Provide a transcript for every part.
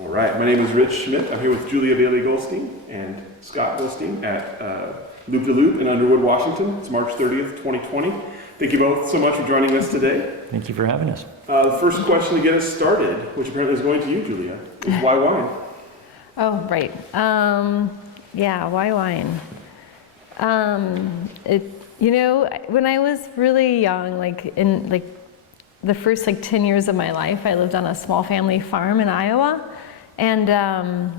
All right, my name is Rich Schmidt. I'm here with Julia Bailey Gulstine and Scott Gulstine at Loop de Loop in Underwood, Washington. It's March 30th, 2020. Thank you both so much for joining us today. Thank you for having us. The first question to get us started, which apparently is going to you, Julia, is why wine? Oh, right. Why wine? When I was really young, in the first 10 years of my life, I lived on a small family farm in Iowa, and I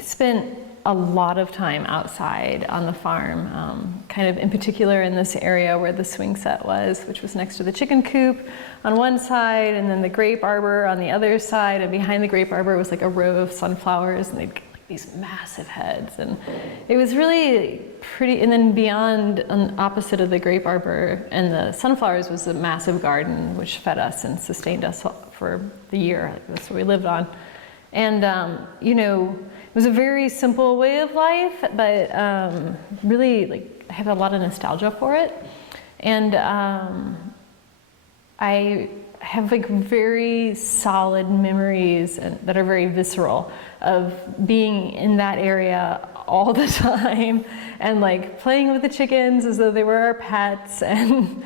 spent a lot of time outside on the farm, kind of in particular in this area where the swing set was, which was next to the chicken coop on one side, and then the grape arbor on the other side, and behind the grape arbor was a row of sunflowers, and they'd get these massive heads, and it was really pretty. And then beyond, on opposite of the grape arbor and the sunflowers, was a massive garden which fed us and sustained us for the year. That's what we lived on. And it was a very simple way of life, but really, I have a lot of nostalgia for it. And I have very solid memories that are very visceral of being in that area all the time, and playing with the chickens as though they were our pets, and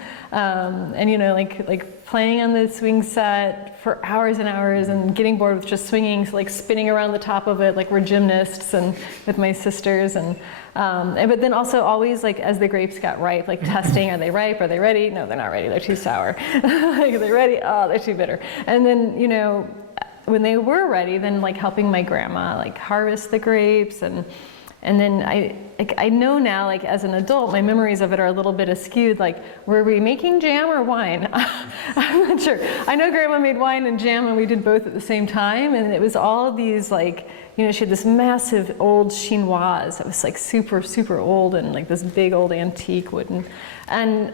playing on the swing set for hours and hours, and getting bored with just swinging, so spinning around the top of it like we're gymnasts, and with my sisters, but then also always as the grapes got ripe, testing, are they ripe, are they ready? No, they're not ready, they're too sour. Are they ready? Oh, they're too bitter. And then when they were ready, then helping my grandma harvest the grapes, and then I know now, as an adult, my memories of it are a little bit askewed. Were we making jam or wine? I'm not sure. I know Grandma made wine and jam, and we did both at the same time. And it was all of these she had this massive old chinoise that was super, super old, and this big old antique wooden, and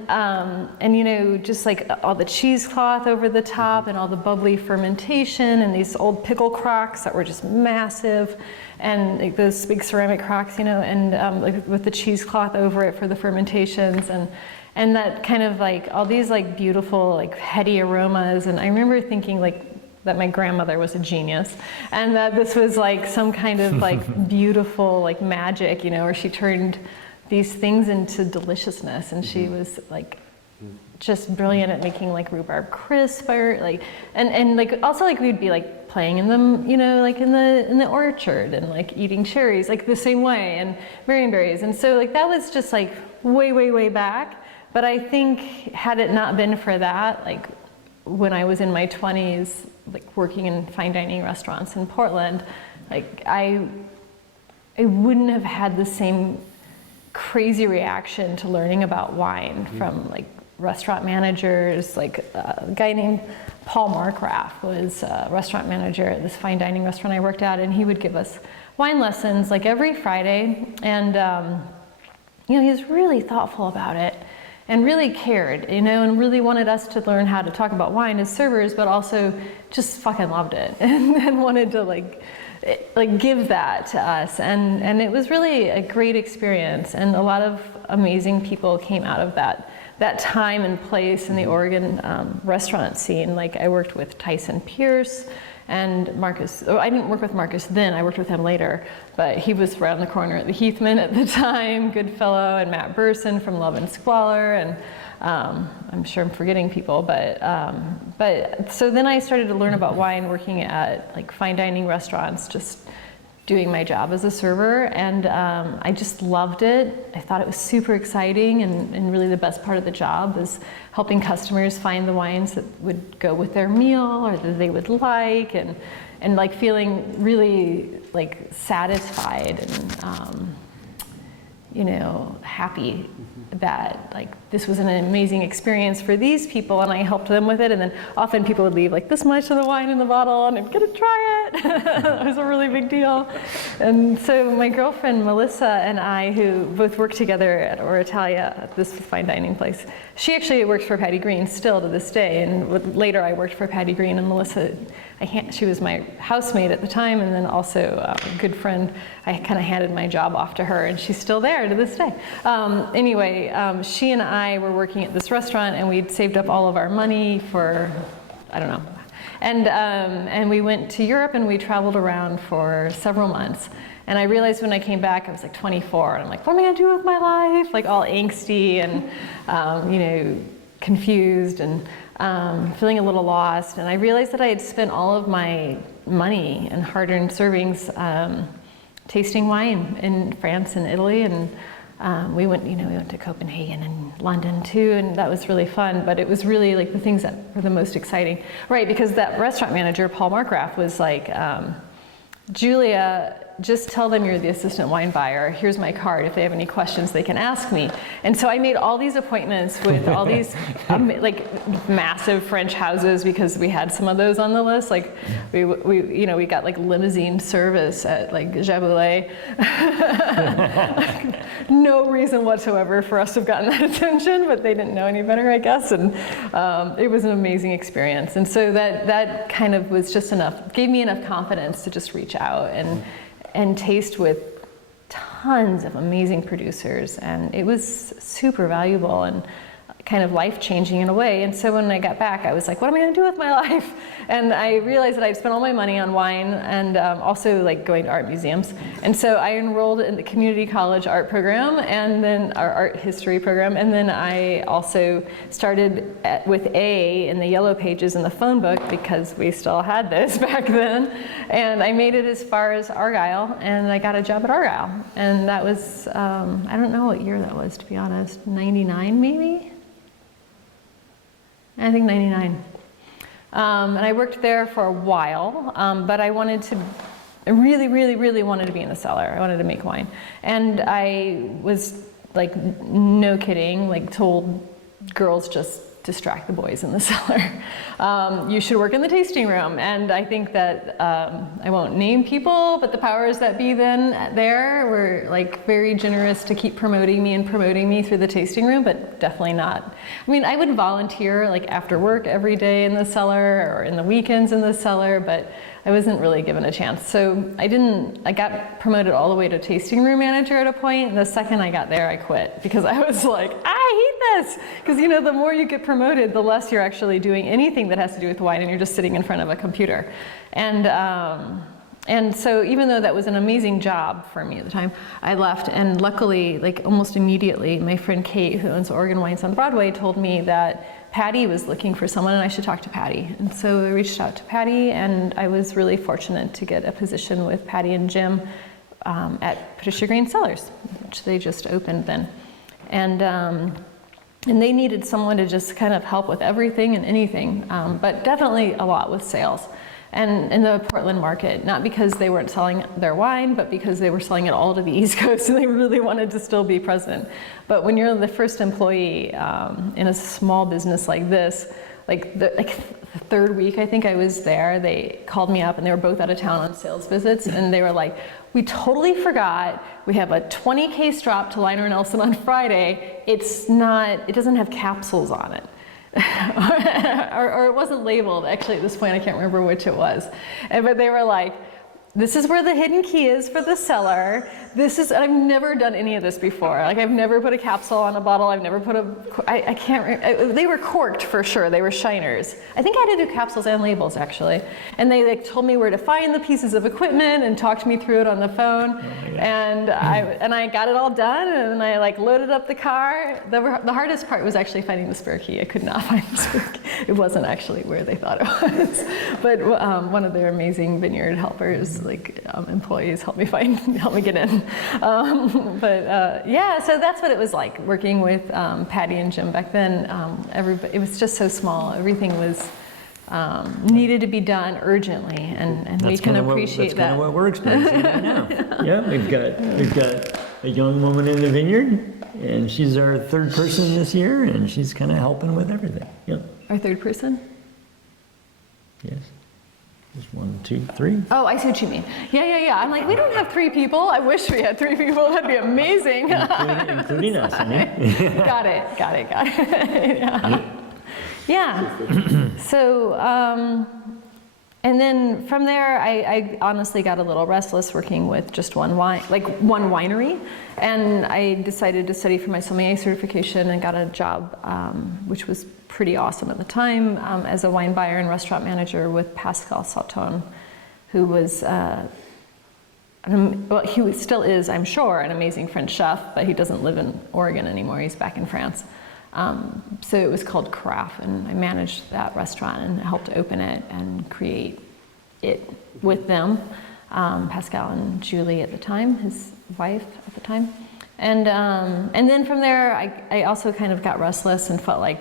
just all the cheesecloth over the top, and all the bubbly fermentation, and these old pickle crocks that were just massive, and those big ceramic crocks, and with the cheesecloth over it for the fermentations, and that kind of all these beautiful heady aromas. And I remember thinking that my grandmother was a genius, and that this was some kind of beautiful magic, where she turned these things into deliciousness, and she was just brilliant at making rhubarb crisp, or and also we'd be playing in them, in the orchard, and eating cherries the same way, and marionberries, and so that was just way back. But I think had it not been for that, when I was in my 20s, working in fine dining restaurants in Portland, I wouldn't have had the same crazy reaction to learning about wine from restaurant managers. A guy named Paul Markraff was a restaurant manager at this fine dining restaurant I worked at, and he would give us wine lessons every Friday, and he was really thoughtful about it, and really cared, and really wanted us to learn how to talk about wine as servers, but also just fucking loved it, and wanted to give that to us, and it was really a great experience, and a lot of amazing people came out of that time and place in the Oregon restaurant scene. I worked with Tyson Pierce and Marcus. I didn't work with Marcus then, I worked with him later, but he was around the corner at the Heathman at the time, good fellow, and Matt Burson from Love and Squalor, and I'm sure I'm forgetting people, but so then I started to learn about wine working at fine dining restaurants, just doing my job as a server, and I just loved it. I thought it was super exciting, and really the best part of the job was helping customers find the wines that would go with their meal, or that they would like, and feeling really satisfied and happy that this was an amazing experience for these people, and I helped them with it. And then often people would leave this much of the wine in the bottle, and I'm gonna try it. That was a really big deal. And so my girlfriend Melissa and I, who both work together at Oritalia, at this fine dining place, she actually works for Patty Green still to this day, and later I worked for Patty Green, and Melissa, she was my housemate at the time, and then also a good friend. I kind of handed my job off to her, and she's still there to this day. She and I were working at this restaurant, and we'd saved up all of our money for, I don't know, And we went to Europe and we traveled around for several months. And I realized when I came back, I was like 24, and I'm like, what am I gonna do with my life? Like all angsty and, confused and feeling a little lost. And I realized that I had spent all of my money and hard-earned servings tasting wine in France and Italy, and we went to Copenhagen and London too, and that was really fun. But it was really like the things that were the most exciting, right? Because that restaurant manager, Paul Markgraf, was like, Julia, just tell them you're the assistant wine buyer. Here's my card. If they have any questions, they can ask me. And so I made all these appointments with all these like massive French houses, because we had some of those on the list. Like we got like limousine service at like Jaboulet. No reason whatsoever for us to have gotten that attention, but they didn't know any better, I guess. And it was an amazing experience. And so that kind of was just enough, gave me enough confidence to just reach out and taste with tons of amazing producers, and it was super valuable and kind of life-changing in a way. And so when I got back, I was like, what am I gonna do with my life? And I realized that I'd spent all my money on wine and also like going to art museums. And so I enrolled in the community college art program, and then our art history program. And then I also started with A in the yellow pages in the phone book, because we still had this back then. And I made it as far as Argyle, and I got a job at Argyle. And that was, I don't know what year that was, to be honest, 99 maybe? I think 99. And I worked there for a while, but I really, really, really wanted to be in the cellar. I wanted to make wine. And I was like, no kidding, like told girls, just distract the boys in the cellar. You should work in the tasting room. And I think that, I won't name people, but the powers that be then there were like very generous to keep promoting me through the tasting room, but definitely not. I mean, I would volunteer like after work every day in the cellar or in the weekends in the cellar, but I wasn't really given a chance. So I got promoted all the way to tasting room manager at a point, and the second I got there, I quit, because I was like, I hate this. Because the more you get promoted, the less you're actually doing anything that has to do with wine, and you're just sitting in front of a computer. And so even though that was an amazing job for me at the time, I left, and luckily, like almost immediately, my friend Kate, who owns Oregon Wines on Broadway, told me that Patty was looking for someone and I should talk to Patty. And so I reached out to Patty, and I was really fortunate to get a position with Patty and Jim at Patricia Green Cellars, which they just opened then. And they needed someone to just kind of help with everything and anything, but definitely a lot with sales. And in the Portland market, not because they weren't selling their wine, but because they were selling it all to the East Coast, and they really wanted to still be present. But when you're the first employee in a small business like this, like the third week I think I was there, they called me up, and they were both out of town on sales visits, and they were like, we totally forgot, we have a 20 case drop to Liner & Nelson on Friday, it doesn't have capsules on it. or it wasn't labeled, actually at this point I can't remember which it was. But they were like, this is where the hidden key is for the cellar. I've never done any of this before. Like I've never put a capsule on a bottle. I've never put I can't, they were corked for sure. They were shiners. I think I had to do capsules and labels actually. And they like told me where to find the pieces of equipment and talked me through it on the phone. And I got it all done, and I like loaded up the car. The hardest part was actually finding the spare key. I could not find the spare key. It wasn't actually where they thought it was. But one of their amazing vineyard helpers, employees helped me get in. Yeah, so that's what it was like working with Patty and Jim back then. It was just so small. Everything was needed to be done urgently, and we can appreciate that. That's kind of what we're experiencing right now. Yeah, we've got a young woman in the vineyard, and she's our third person this year, and she's kind of helping with everything. Yeah. Our third person? Yes. Just 1, 2, 3. Oh, I see what you mean. Yeah. I'm like, we don't have 3 people. I wish we had 3 people. That'd be amazing. Including us, I mean. Got it. Yeah. So, And then from there, I honestly got a little restless working with just one winery, and I decided to study for my sommelier certification and got a job, which was pretty awesome at the time, as a wine buyer and restaurant manager with Pascal Sauton, who was, well, he still is, I'm sure, an amazing French chef, but he doesn't live in Oregon anymore. He's back in France. So it was called Carafe, and I managed that restaurant and helped open it and create it with them, Pascal and Julie at the time, his wife at the time. And then from there, I also kind of got restless and felt like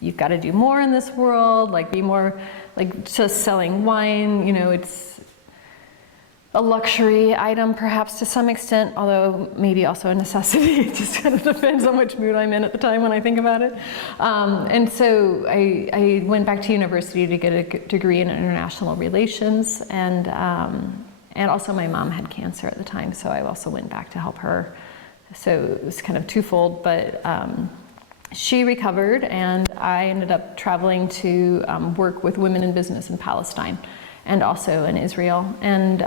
you've got to do more in this world, like be more, like just selling wine, you know, it's a luxury item perhaps to some extent, although maybe also a necessity. It just kind of depends on which mood I'm in at the time when I think about it. And so I went back to university to get a degree in international relations, and also my mom had cancer at the time, so I also went back to help her. So it was kind of twofold, but she recovered, and I ended up traveling to work with women in business in Palestine, and also in Israel. And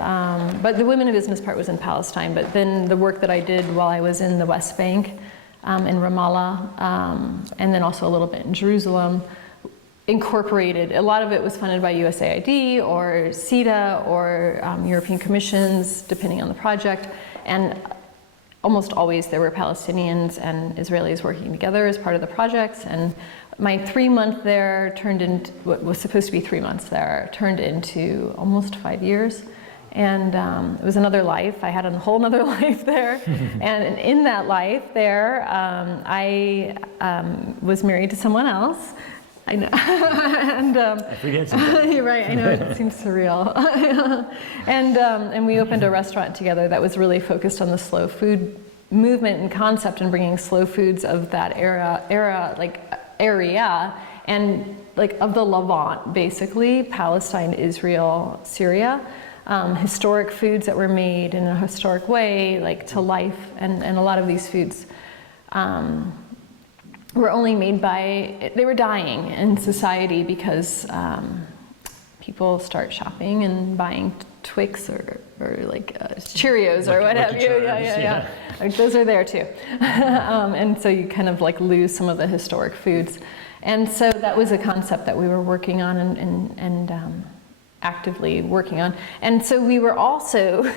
but the women in business part was in Palestine, but then the work that I did while I was in the West Bank, in Ramallah, and then also a little bit in Jerusalem, incorporated, a lot of it was funded by USAID or CETA or European Commissions, depending on the project. And almost always there were Palestinians and Israelis working together as part of the projects. And my 3-month there turned into, what was supposed to be 3 months there, turned into almost 5 years. And it was another life. I had a whole other life there. And in that life there, I was married to someone else. I know. And I forget sometimes. you're right, I know, it seems surreal. And we opened a restaurant together that was really focused on the slow food movement and concept, and bringing slow foods of that area and like of the Levant, basically, Palestine, Israel, Syria, historic foods that were made in a historic way, like to life, and a lot of these foods were only made by, they were dying in society because people start shopping and buying Twix or like Cheerios or what have you. Yeah. Like, those are there too. And so you kind of like lose some of the historic foods. And so that was a concept that we were working on and actively working on. And so we were also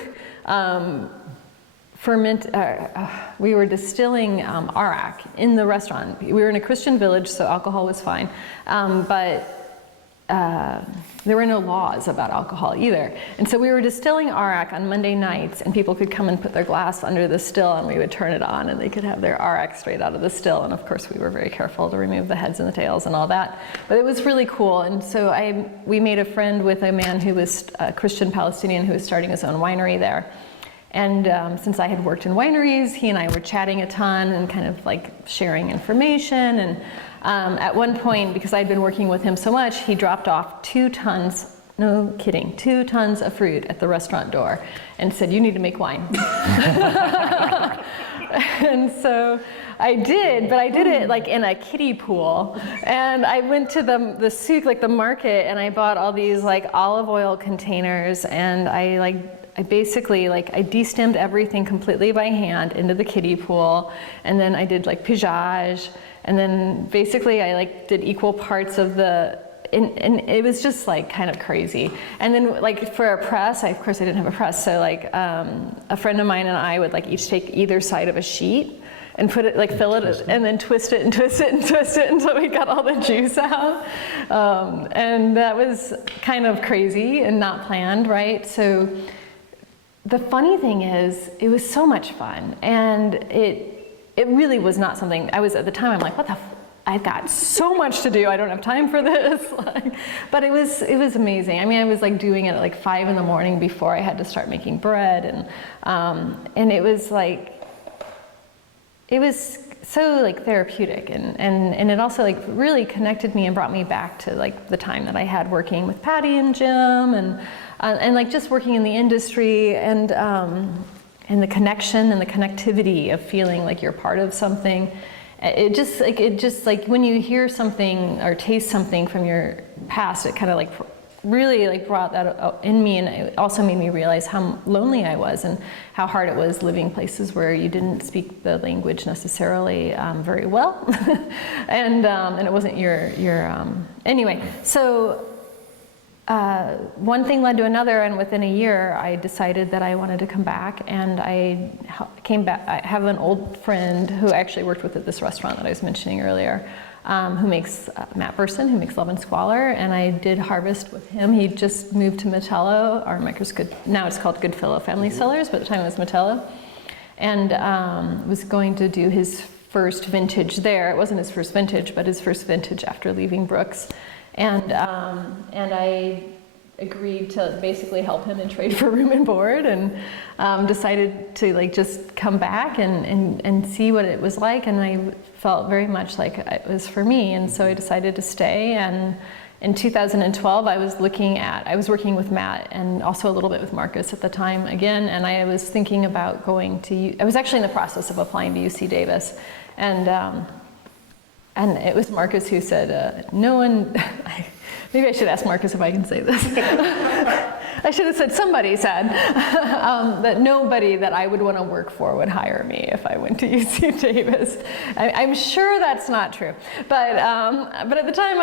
we were distilling arak in the restaurant. We were in a Christian village, so alcohol was fine, but there were no laws about alcohol either. And so we were distilling arak on Monday nights, and people could come and put their glass under the still, and we would turn it on, and they could have their arak straight out of the still. And of course, we were very careful to remove the heads and the tails and all that. But it was really cool. And so we made a friend with a man who was a Christian Palestinian who was starting his own winery there. And since I had worked in wineries, he and I were chatting a ton and kind of like sharing information. And at one point, because I'd been working with him so much, he dropped off 2 tons, no kidding, 2 tons of fruit at the restaurant door and said, "You need to make wine." And so I did, but I did it like in a kiddie pool. And I went to the souk, like the market, and I bought all these like olive oil containers, and I basically I destemmed everything completely by hand into the kiddie pool, and then I did like pigeage, and then basically I did equal parts of and it was just like kind of crazy. And then like for a press, of course I didn't have a press, so like a friend of mine and I would like each take either side of a sheet and put it, like fill it, and then twist it and twist it and twist it until we got all the juice out. And that was kind of crazy and not planned, right? So the funny thing is, it was so much fun, and it really was not something, I was at the time, I'm like, I've got so much to do, I don't have time for this. But it was amazing. I mean, I was like doing it at like 5 in the morning before I had to start making bread, and it was like, it was so like therapeutic, and it also like really connected me and brought me back to like the time that I had working with Patty and Jim, and like just working in the industry, and the connection and the connectivity of feeling like you're part of something. It just like when you hear something or taste something from your past, it kind of like really like brought that out in me, and it also made me realize how lonely I was and how hard it was living places where you didn't speak the language necessarily very well, and it wasn't your anyway. So one thing led to another, and within a year, I decided that I wanted to come back, and I came back. I have an old friend who I actually worked with at this restaurant that I was mentioning earlier. Who makes Matt Burson, who makes Love and Squalor, and I did harvest with him. He just moved to Metello. Our maker's good. Now it's called Goodfellow Family Cellars, but at the time it was Metello, and was going to do his first vintage there. It wasn't his first vintage, but his first vintage after leaving Brooks, and I agreed to basically help him and trade for room and board, and decided to like just come back and see what it was like, and I felt very much like it was for me, and so I decided to stay. And in 2012 I was working with Matt and also a little bit with Marcus at the time again, and I was thinking about I was actually in the process of applying to UC Davis, and it was Marcus who said, no one, maybe I should ask Marcus if I can say this. I should have said, somebody said that nobody that I would want to work for would hire me if I went to UC Davis. I'm sure that's not true, but at the time,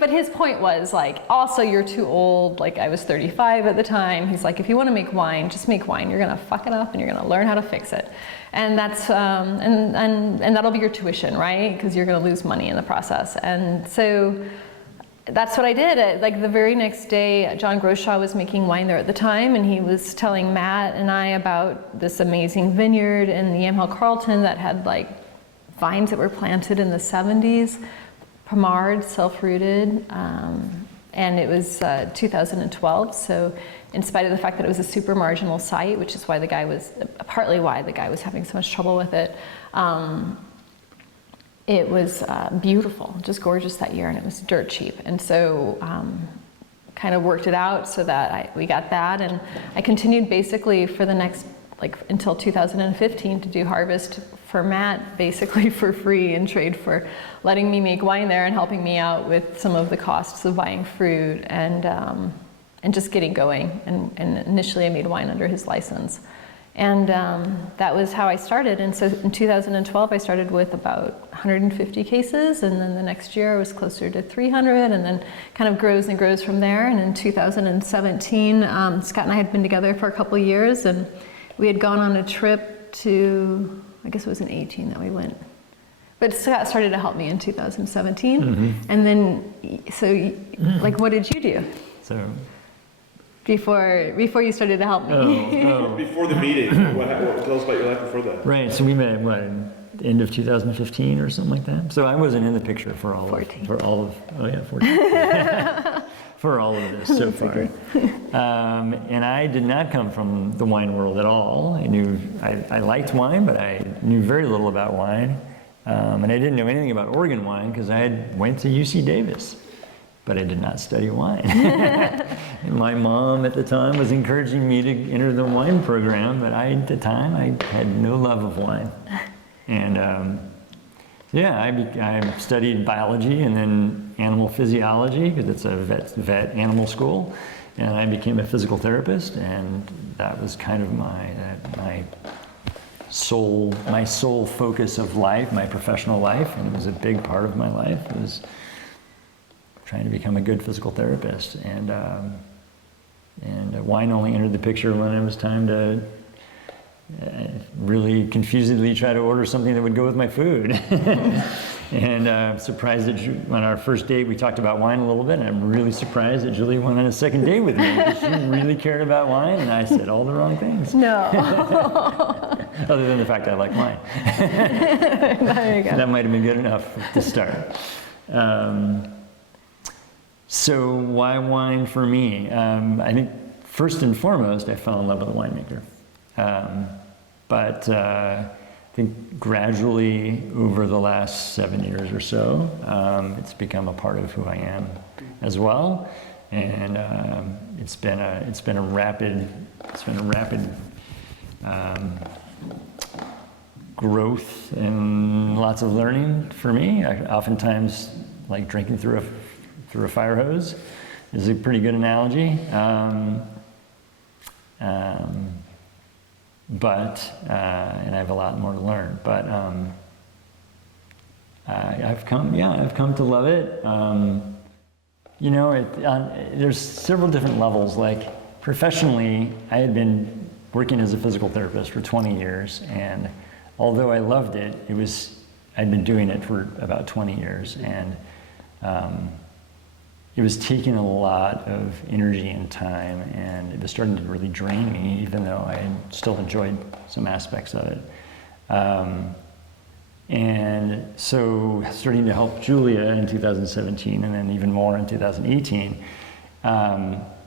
but his point was like, also you're too old. Like I was 35 at the time. He's like, if you want to make wine, just make wine. You're gonna fuck it up, and you're gonna learn how to fix it, and that's and that'll be your tuition, right? Because you're gonna lose money in the process, and so. That's what I did. Like the very next day, John Groshaw was making wine there at the time, and he was telling Matt and I about this amazing vineyard in the Yamhill Carlton that had like vines that were planted in the 70s, pommard, self-rooted, and it was 2012. So in spite of the fact that it was a super marginal site, which is why partly why the guy was having so much trouble with it, it was beautiful, just gorgeous that year, and it was dirt cheap. And so kind of worked it out so that we got that, and I continued basically for the next, until 2015 to do harvest for Matt, basically for free, in trade for letting me make wine there and helping me out with some of the costs of buying fruit and just getting going. And initially I made wine under his license. And that was how I started. And so in 2012, I started with about 150 cases, and then the next year I was closer to 300, and then kind of grows and grows from there. And in 2017, Scott and I had been together for a couple of years, and we had gone on a trip to, I guess it was in 18 that we went. But Scott started to help me in 2017. Mm-hmm. And then, so what did you do? So. Before you started to help me. Before the meeting, tell us about your life before that. Right, so we met end of 2015 or something like that. So I wasn't in the picture for all 14. For all of 14. For all of this so far. And I did not come from the wine world at all. I liked wine, but I knew very little about wine. And I didn't know anything about Oregon wine because I went to UC Davis. But I did not study wine. And my mom at the time was encouraging me to enter the wine program, but at the time I had no love of wine. And I studied biology and then animal physiology, because it's a vet animal school, and I became a physical therapist, and that was kind of my sole focus of life, my professional life, and it was a big part of my life. It was trying to become a good physical therapist, and wine only entered the picture when it was time to really confusedly try to order something that would go with my food. And surprised that on our first date we talked about wine a little bit, and I'm really surprised that Julie went on a second date with me because she really cared about wine, and I said all the wrong things. No. Other than the fact that I like wine. There you go. That might have been good enough to start. So why wine for me? I think first and foremost, I fell in love with a winemaker. But I think gradually over the last 7 years or so, it's become a part of who I am as well. And it's been a rapid growth and lots of learning for me. I oftentimes like drinking through a fire hose, is a pretty good analogy. And I have a lot more to learn, but I've come to love it. You know, there's several different levels. Like professionally, I had been working as a physical therapist for 20 years, and although I loved it, I'd been doing it for about 20 years, and it was taking a lot of energy and time, and it was starting to really drain me, even though I still enjoyed some aspects of it. And so starting to help Julia in 2017, and then even more in 2018,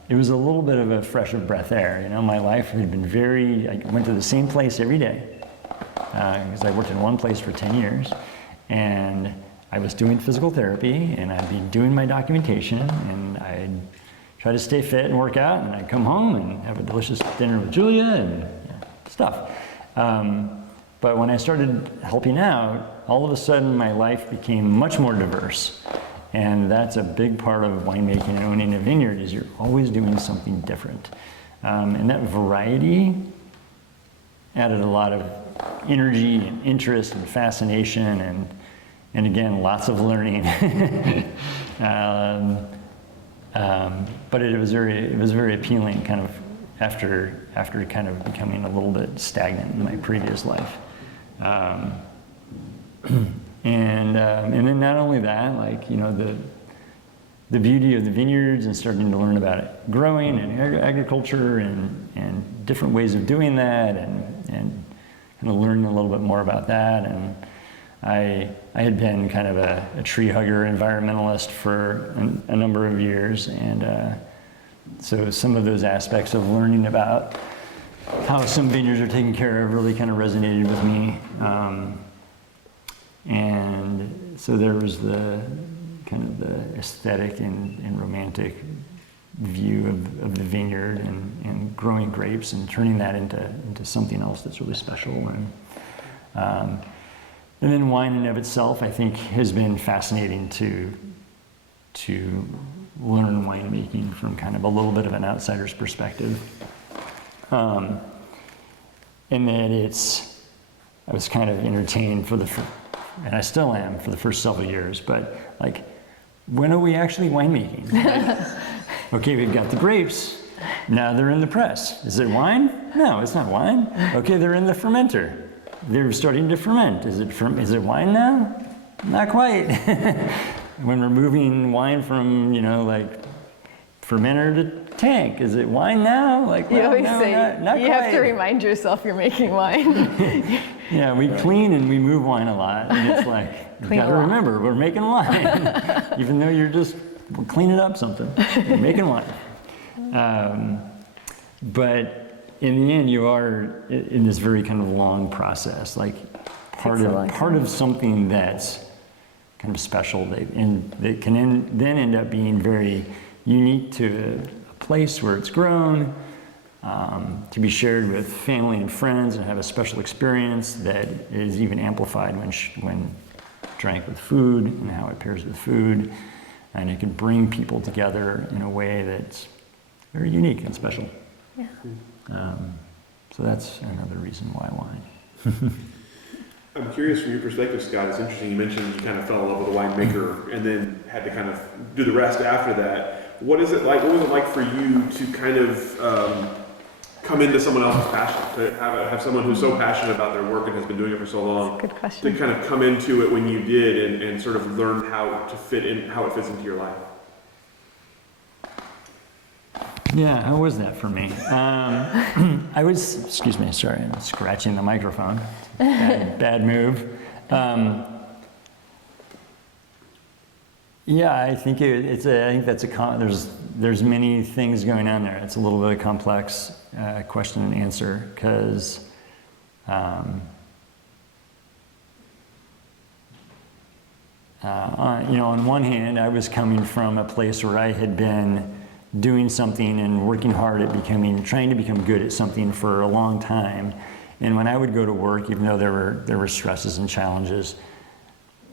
it was a little bit of a fresh of breath air. You know, my life had been I went to the same place every day, because I worked in one place for 10 years, and I was doing physical therapy, and I'd be doing my documentation, and I'd try to stay fit and work out, and I'd come home and have a delicious dinner with Julia and stuff. But when I started helping out, all of a sudden my life became much more diverse. And that's a big part of winemaking and owning a vineyard, is you're always doing something different. And that variety added a lot of energy and interest and fascination, and again, lots of learning. But it was very appealing, kind of after kind of becoming a little bit stagnant in my previous life. And then not only that, like, you know, the beauty of the vineyards and starting to learn about it, growing and agriculture and different ways of doing that, and kind of learning a little bit more about that. And I had been kind of a tree hugger environmentalist for a number of years, and so some of those aspects of learning about how some vineyards are taken care of really kind of resonated with me. And so there was the kind of the aesthetic and romantic view of the vineyard and growing grapes and turning that into something else that's really special. And then wine in of itself, I think, has been fascinating to learn winemaking from kind of a little bit of an outsider's perspective. And then I was kind of entertained and I still am for the first several years, but like, when are we actually winemaking? Like, okay, we've got the grapes, now they're in the press. Is it wine? No, it's not wine. Okay, they're in the fermenter. They're starting to ferment. Is it wine now? Not quite. When we're moving wine from, you know, like fermenter to tank, is it wine now? Like, you always say not you quite. have to remind yourself you're making wine. Yeah, we clean and we move wine a lot, and it's like, you gotta remember, we're making wine. Even though we're cleaning up something, we're making wine. But in the end, you are in this very kind of long process, like part of something that's kind of special, that can then end up being very unique to a place where it's grown, to be shared with family and friends and have a special experience that is even amplified when drank with food and how it pairs with food. And it can bring people together in a way that's very unique and special. Yeah. So that's another reason why wine. I'm curious from your perspective, Scott. It's interesting. You mentioned you kind of fell in love with a winemaker and then had to kind of do the rest after that. What is it like? What was it like for you to kind of come into someone else's passion, to have someone who's so passionate about their work and has been doing it for so long? Good question. To kind of come into it when you did and sort of learn how it fits into your life. Yeah, how was that for me? Excuse me, sorry, I'm scratching the microphone. Bad move. Yeah, I think there's many things going on there. It's a little bit of a complex question and answer, because on one hand, I was coming from a place where I had been doing something and working hard at trying to become good at something for a long time. And when I would go to work, even though there were stresses and challenges,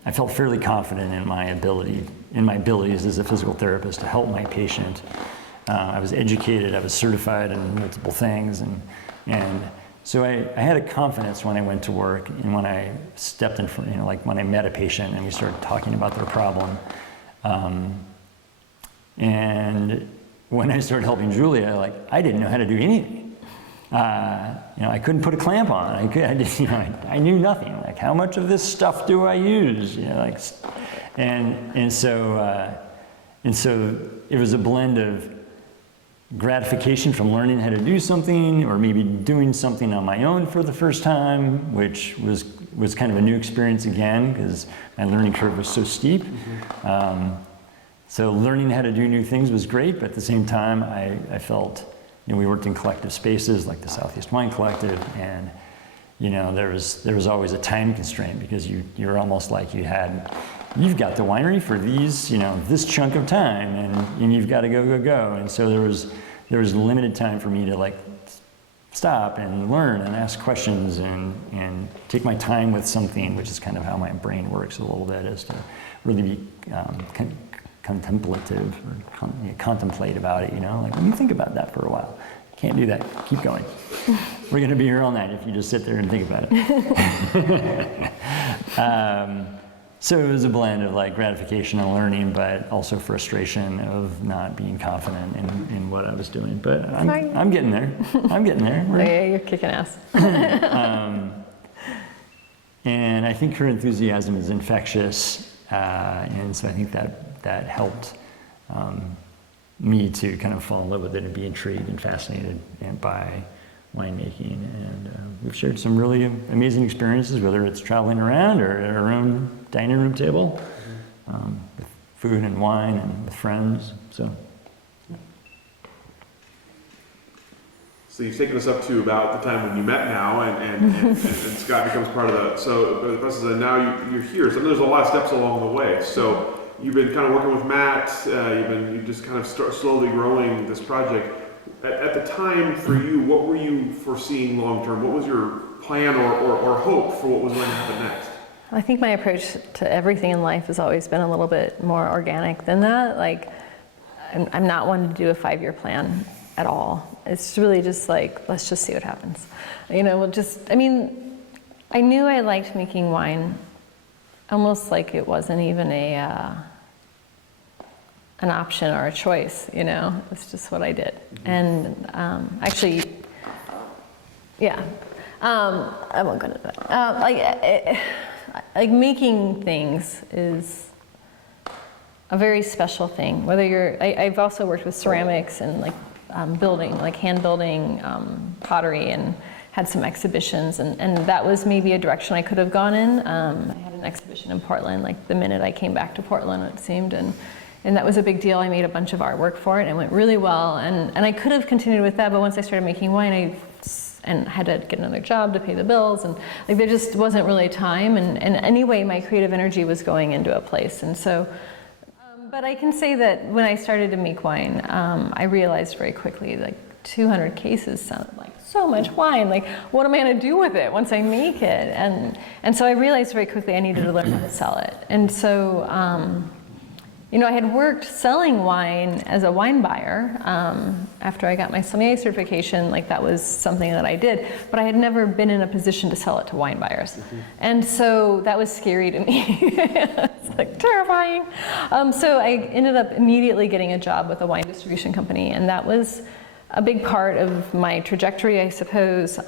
I felt fairly confident in my ability in my abilities as a physical therapist to help my patient. I was educated, I was certified in multiple things, and so I had a confidence when I went to work and when I stepped in front, like when I met a patient and we started talking about their problem. And when I started helping Julia, I didn't know how to do anything. I couldn't put a clamp on. I knew nothing. Like, how much of this stuff do I use? And so it was a blend of gratification from learning how to do something, or maybe doing something on my own for the first time, which was kind of a new experience again, because my learning curve was so steep. So learning how to do new things was great, but at the same time, I felt, we worked in collective spaces like the Southeast Wine Collective, and there was always a time constraint, because you're almost like you've got the winery for these, this chunk of time, and you've got to go. And so there was limited time for me to stop and learn and ask questions and take my time with something, which is kind of how my brain works a little bit, is to really be contemplative or contemplate about it, let me think about that for a while. Can't do that. Keep going. We're going to be here all night if you just sit there and think about it. So it was a blend of gratification and learning, but also frustration of not being confident in what I was doing. But I'm getting there. I'm getting there. Yeah, you're kicking ass. And I think her enthusiasm is infectious, and so I think that helped me to kind of fall in love with it and be intrigued and fascinated by winemaking. And we've shared some really amazing experiences, whether it's traveling around or at our own dining room table, with food and wine and with friends. So you've taken us up to about the time when you met now, and Scott becomes part of the. So the process, and now you're here. So there's a lot of steps along the way. So you've been kind of working with Matt. You just kind of start slowly growing this project. At the time for you, what were you foreseeing long term? What was your plan or hope for what was going to happen next? I think my approach to everything in life has always been a little bit more organic than that. I'm not one to do a 5-year plan at all. It's really just let's just see what happens. I knew I liked making wine almost like it wasn't even an option or a choice, It's just what I did. And I won't go into that. Making things is a very special thing. Whether I've also worked with ceramics and building, hand building pottery, and had some exhibitions, and that was maybe a direction I could have gone in. I had an exhibition in Portland, the minute I came back to Portland, it seemed, and that was a big deal. I made a bunch of artwork for it, and it went really well, and I could have continued with that, but once I started making wine, I had to get another job to pay the bills, and there just wasn't really time, and anyway, my creative energy was going into a place, and so, but I can say that when I started to make wine, I realized very quickly, 200 cases sounded like so much wine, what am I gonna do with it once I make it? And so I realized very quickly I needed to learn how to sell it, and so, I had worked selling wine as a wine buyer after I got my sommelier certification. That was something that I did, but I had never been in a position to sell it to wine buyers. Mm-hmm. And so that was scary to me. It's terrifying. So I ended up immediately getting a job with a wine distribution company, and that was a big part of my trajectory, I suppose,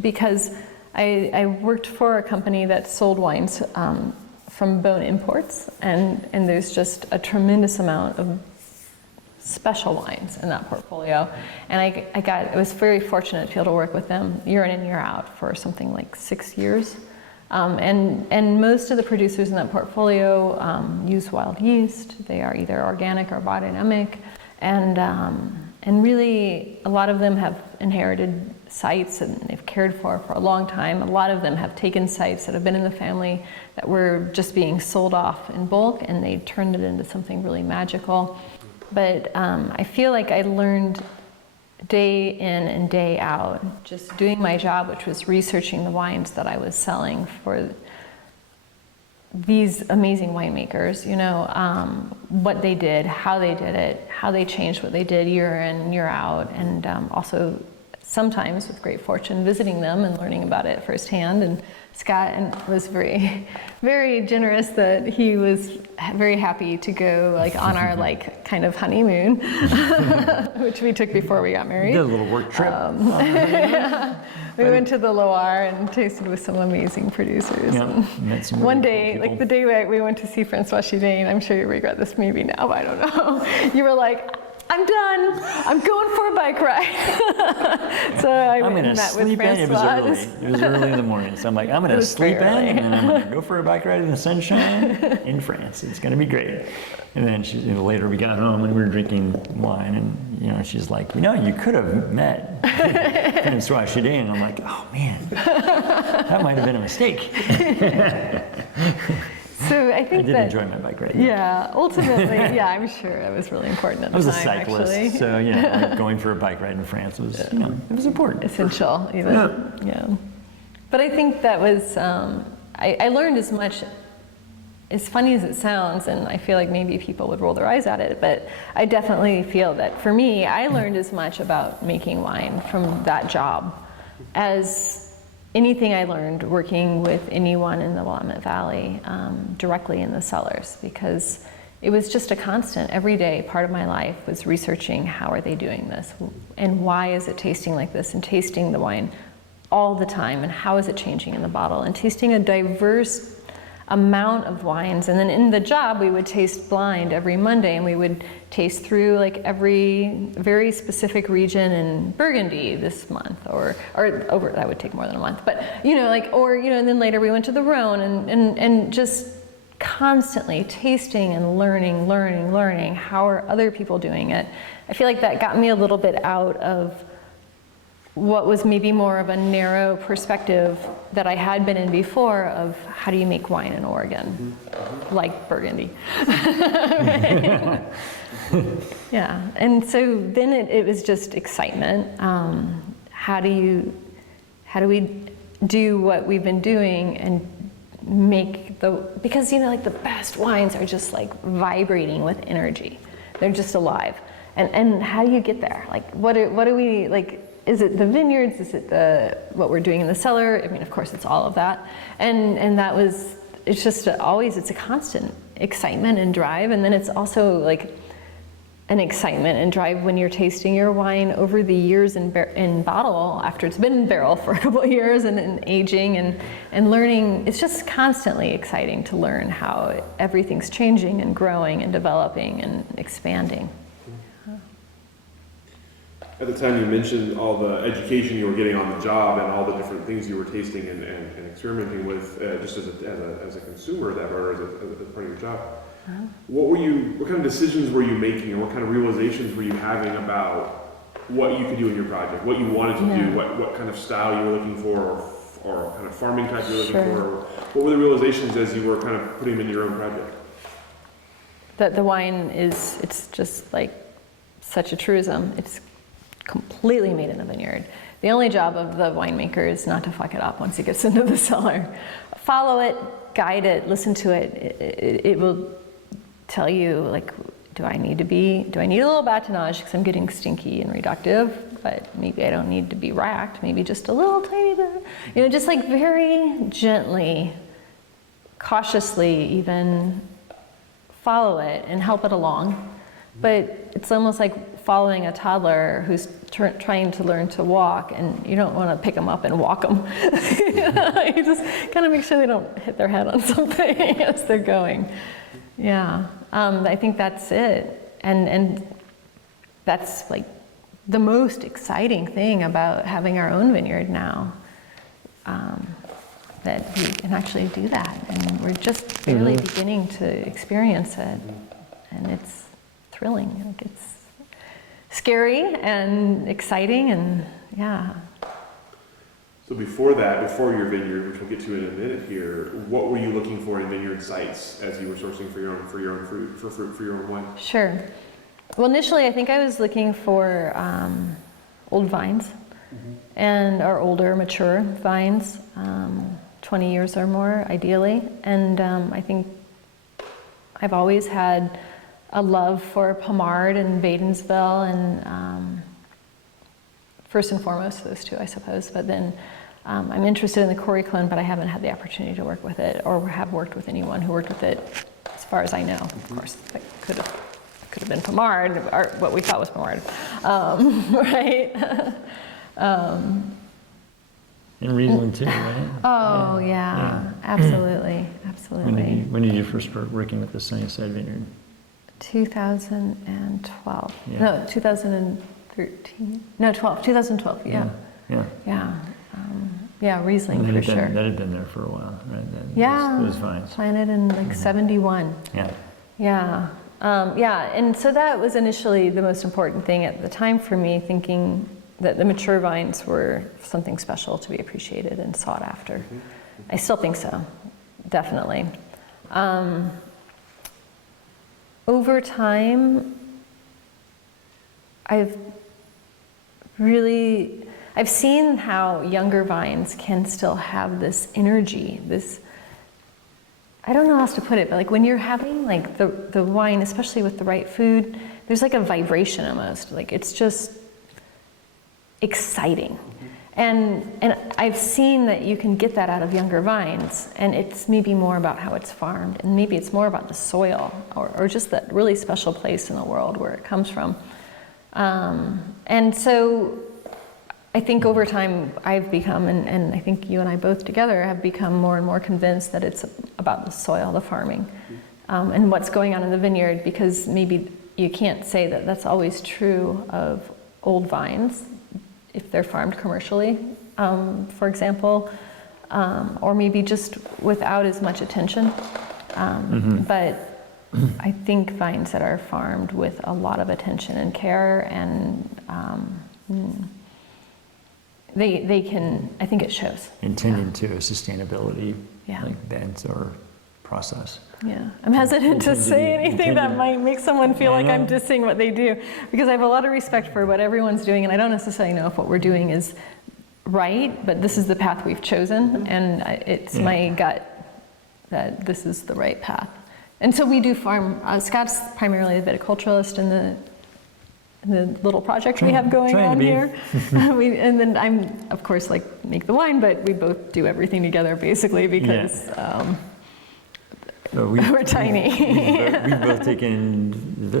because I worked for a company that sold wines from Bone Imports, and there's just a tremendous amount of special wines in that portfolio. And I was very fortunate to be able to work with them year in and year out for something like 6 years. And most of the producers in that portfolio use wild yeast. They are either organic or biodynamic, and really a lot of them have inherited sites and they've cared for a long time. A lot of them have taken sites that have been in the family that were just being sold off in bulk, and they turned it into something really magical. But I feel like I learned day in and day out, just doing my job, which was researching the wines that I was selling for these amazing winemakers, what they did, how they did it, how they changed what they did year in, year out, and also sometimes with great fortune visiting them and learning about it firsthand. And Scott was very, very generous that he was very happy to go on our kind of honeymoon, which we took before we got married. Did a little work trip. We went to the Loire and tasted with some amazing producers. Yeah, met some One really day, cool people. the day we went to see Francois Chidane, I'm sure you regret this maybe now, but I don't know. You were like, I'm done. I'm going for a bike ride. So I I'm went gonna and met with sleep in. It was Francois. early. It was early in the morning, so I'm like, I'm gonna was sleep in, very early. and then I'm gonna go for a bike ride in the sunshine in France. It's gonna be great. And then later we got home and we were drinking wine, and she's like, you could have met Francois Chidane. And I'm like, oh man, that might have been a mistake. So I I think did that, enjoy my bike ride. yeah, ultimately, yeah, I'm sure it was really important at I was the a time, cyclist, actually. so going for a bike ride in France was, it was important. Essential, even. Yeah. But I think that was, I learned as much, as funny as it sounds, and I feel like maybe people would roll their eyes at it, but I definitely feel that for me, I learned as much about making wine from that job as anything I learned working with anyone in the Willamette Valley directly in the cellars, because it was just a constant. Every day, part of my life was researching how are they doing this, and why is it tasting like this, and tasting the wine all the time, and how is it changing in the bottle, and tasting a diverse amount of wines. And then in the job, we would taste blind every Monday, and we would taste through every very specific region in Burgundy this month, or over, that would take more than a month, but and then later we went to the Rhone, and just constantly tasting and learning how are other people doing it. I feel like that got me a little bit out of what was maybe more of a narrow perspective that I had been in before of how do you make wine in Oregon, like Burgundy. Yeah, and so then it was just excitement. How do we do what we've been doing and make because the best wines are just vibrating with energy. They're just alive. And how do you get there? What do we is it the vineyards? Is it what we're doing in the cellar? I mean, of course, it's all of that. And that was, it's just it's a constant excitement and drive. And then it's also an excitement and drive when you're tasting your wine over the years in bottle after it's been in barrel for a couple of years and aging and learning. It's just constantly exciting to learn how everything's changing and growing and developing and expanding. At the time you mentioned all the education you were getting on the job and all the different things you were tasting and experimenting with just as a consumer of that, or as part of your job. What kind of decisions were you making, or what kind of realizations were you having about what you could do in your project, what you wanted to do, what kind of style you were looking for, or kind of farming type you were looking for? Or what were the realizations as you were kind of putting them into your own project? That the wine it's just such a truism. It's completely made in a vineyard. The only job of the winemaker is not to fuck it up once it gets into the cellar. Follow it, guide it, listen to it. It will tell you, do I need a little batonnage because I'm getting stinky and reductive, but maybe I don't need to be racked, maybe just a little tiny bit. Just very gently, cautiously even follow it and help it along. But it's almost like following a toddler who's trying to learn to walk, and you don't want to pick them up and walk them. You just kind of make sure they don't hit their head on something as they're going. Yeah, I think that's it. And that's the most exciting thing about having our own vineyard now, that we can actually do that. And we're just barely beginning to experience it. And it's thrilling. It's scary and exciting, and yeah. So before your vineyard, which we'll get to in a minute here, what were you looking for in vineyard sites as you were sourcing for your own fruit for your own wine? Sure. Well, initially, I think I was looking for old vines, or older, mature vines, 20 years or more, ideally. And I think I've always had a love for Pomard and Wadensville, and first and foremost those two, I suppose. But then I'm interested in the Corey clone, but I haven't had the opportunity to work with it, or have worked with anyone who worked with it, as far as I know. Of course, that could have been Pomard, or what we thought was Pomard, right? In Riesling too, right? Oh yeah, absolutely, absolutely. When did you first start working with the Sunnyside Vineyard? 2012. Yeah. No, 2013. No, 2012. Yeah. Yeah. Yeah. Yeah, Riesling And for that had sure. been, that had been there for a while, right? Yeah. Those vines. Planted in like 71. Yeah. Yeah. Yeah, and so that was initially the most important thing at the time for me, thinking that the mature vines were something special to be appreciated and sought after. I still think so, definitely. Over time, I've seen how younger vines can still have this energy, this, I don't know how else to put it, but like when you're having like the wine, especially with the right food, there's like a vibration almost, like it's just exciting. And I've seen that you can get that out of younger vines, and it's maybe more about how it's farmed, and maybe it's more about the soil, or just that really special place in the world where it comes from. And so I think over time I've become, and I think you and I both together have become more and more convinced that it's about the soil, the farming, and what's going on in the vineyard, because maybe you can't say that that's always true of old vines if they're farmed commercially, for example, or maybe just without as much attention. But I think vines that are farmed with a lot of attention and care, and they can, I think it shows. Intended to a sustainability, Yeah. like bent or process. Yeah, I'm hesitant to say anything that might make someone feel like I'm dissing what they do, because I have a lot of respect for what everyone's doing, and I don't necessarily know if what we're doing is right, but this is the path we've chosen, and it's my gut that this is the right path. And so we do farm. Scott's primarily a viticulturalist in the little project we have going on here. And then I'm, of course, like make the wine, but we both do everything together basically because we're tiny. We've both taken,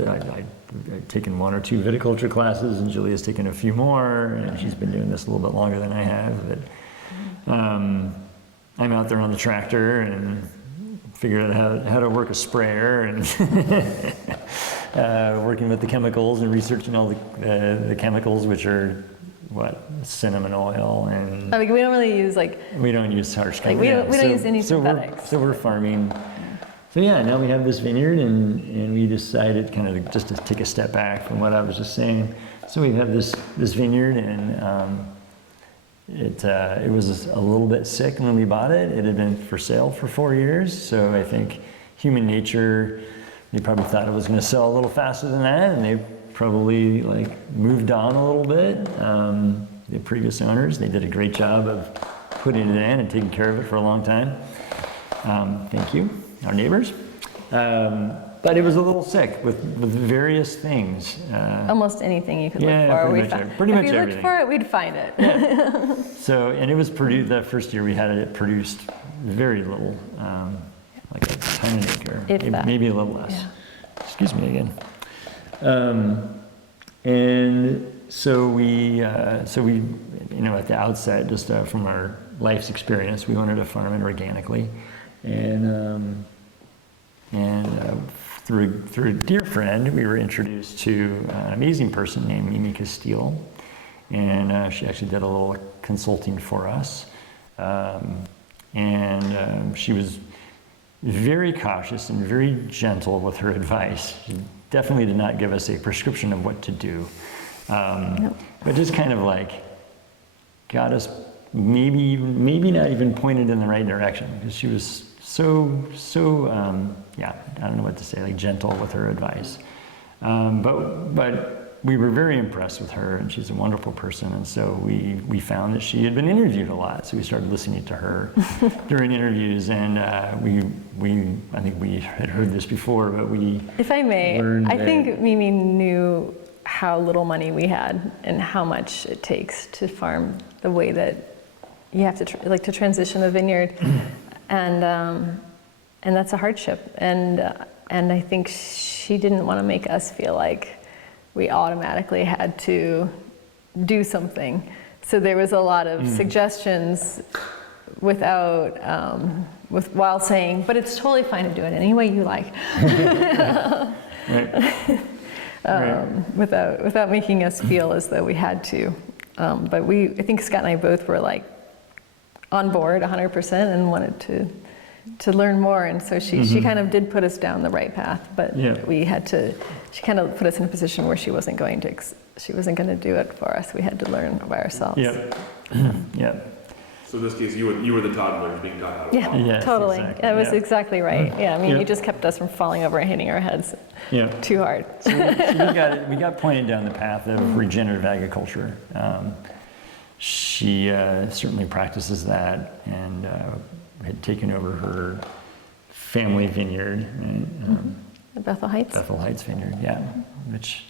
I've taken 1 or 2 viticulture classes, and Julia's taken a few more, and she's been doing this a little bit longer than I have. But I'm out there on the tractor and figured out how to work a sprayer, and working with the chemicals and researching all the chemicals, which are cinnamon oil, and I mean, we don't really use we don't use harsh chemicals. We don't use any synthetics. So we're farming. So yeah, now we have this vineyard, and we decided kind of just to take a step back from what I was just saying. So we have this vineyard, and it was a little bit sick when we bought it. It had been for sale for 4 years, so I think human nature, they probably thought it was going to sell a little faster than that, and they probably moved on a little bit. The previous owners, they did a great job of putting it in and taking care of it for a long time. Thank you, our neighbors. But it was a little sick with various things. Almost anything you could look for. Pretty much if you everything. looked for it, we'd find it. Yeah. So, and it was produced, that first year we had it, it produced very little, like a ton an acre, maybe a little less. Yeah. Excuse me again. And so we, at the outset, just from our life's experience, we wanted to farm it organically, and through a dear friend, we were introduced to an amazing person named Mimi Castile, and she actually did a little consulting for us, and she was very cautious and very gentle with her advice. She definitely did not give us a prescription of what to do, but just kind of got us maybe not even pointed in the right direction, because she was so I don't know what to say, gentle with her advice. But we were very impressed with her, and she's a wonderful person. And so we found that she had been interviewed a lot. So we started listening to her during interviews, and I think we had heard this before, but we. If I may, learned I that- think Mimi knew how little money we had and how much it takes to farm the way that you have to to transition a vineyard, and that's a hardship. And I think she didn't want to make us feel like we automatically had to do something. So there was a lot of suggestions without, while saying, but it's totally fine to do it any way you like. Right. Without making us feel as though we had to. But I think Scott and I both were like on board 100% and wanted to learn more. And so she kind of did put us down the right path, but she kind of put us in a position where she wasn't going to do it for us. We had to learn by ourselves. Yep. Yep. So in this case, you were the toddlers being taught how to walk. Yes, Totally. exactly. That was Yeah. exactly right. Yeah, I mean, Yeah. you just kept us from falling over and hitting our heads Yeah. too hard. So we got pointed down the path of regenerative agriculture. She certainly practices that, and had taken over her family vineyard, right? Bethel Heights. Bethel Heights Vineyard, yeah, which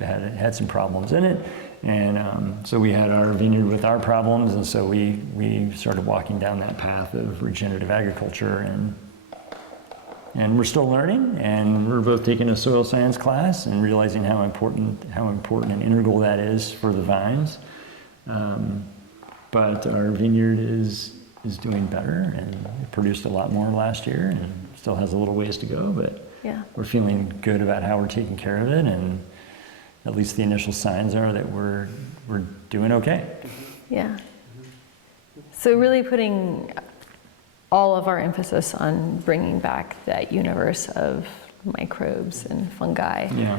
had some problems in it, and so we had our vineyard with our problems, and so we started walking down that path of regenerative agriculture, and we're still learning, and we're both taking a soil science class and realizing how important and integral that is for the vines. But our vineyard is doing better, and it produced a lot more last year, and still has a little ways to go, but Yeah. we're feeling good about how we're taking care of it, and at least the initial signs are that we're doing okay. Yeah. So really putting all of our emphasis on bringing back that universe of microbes and fungi, Yeah.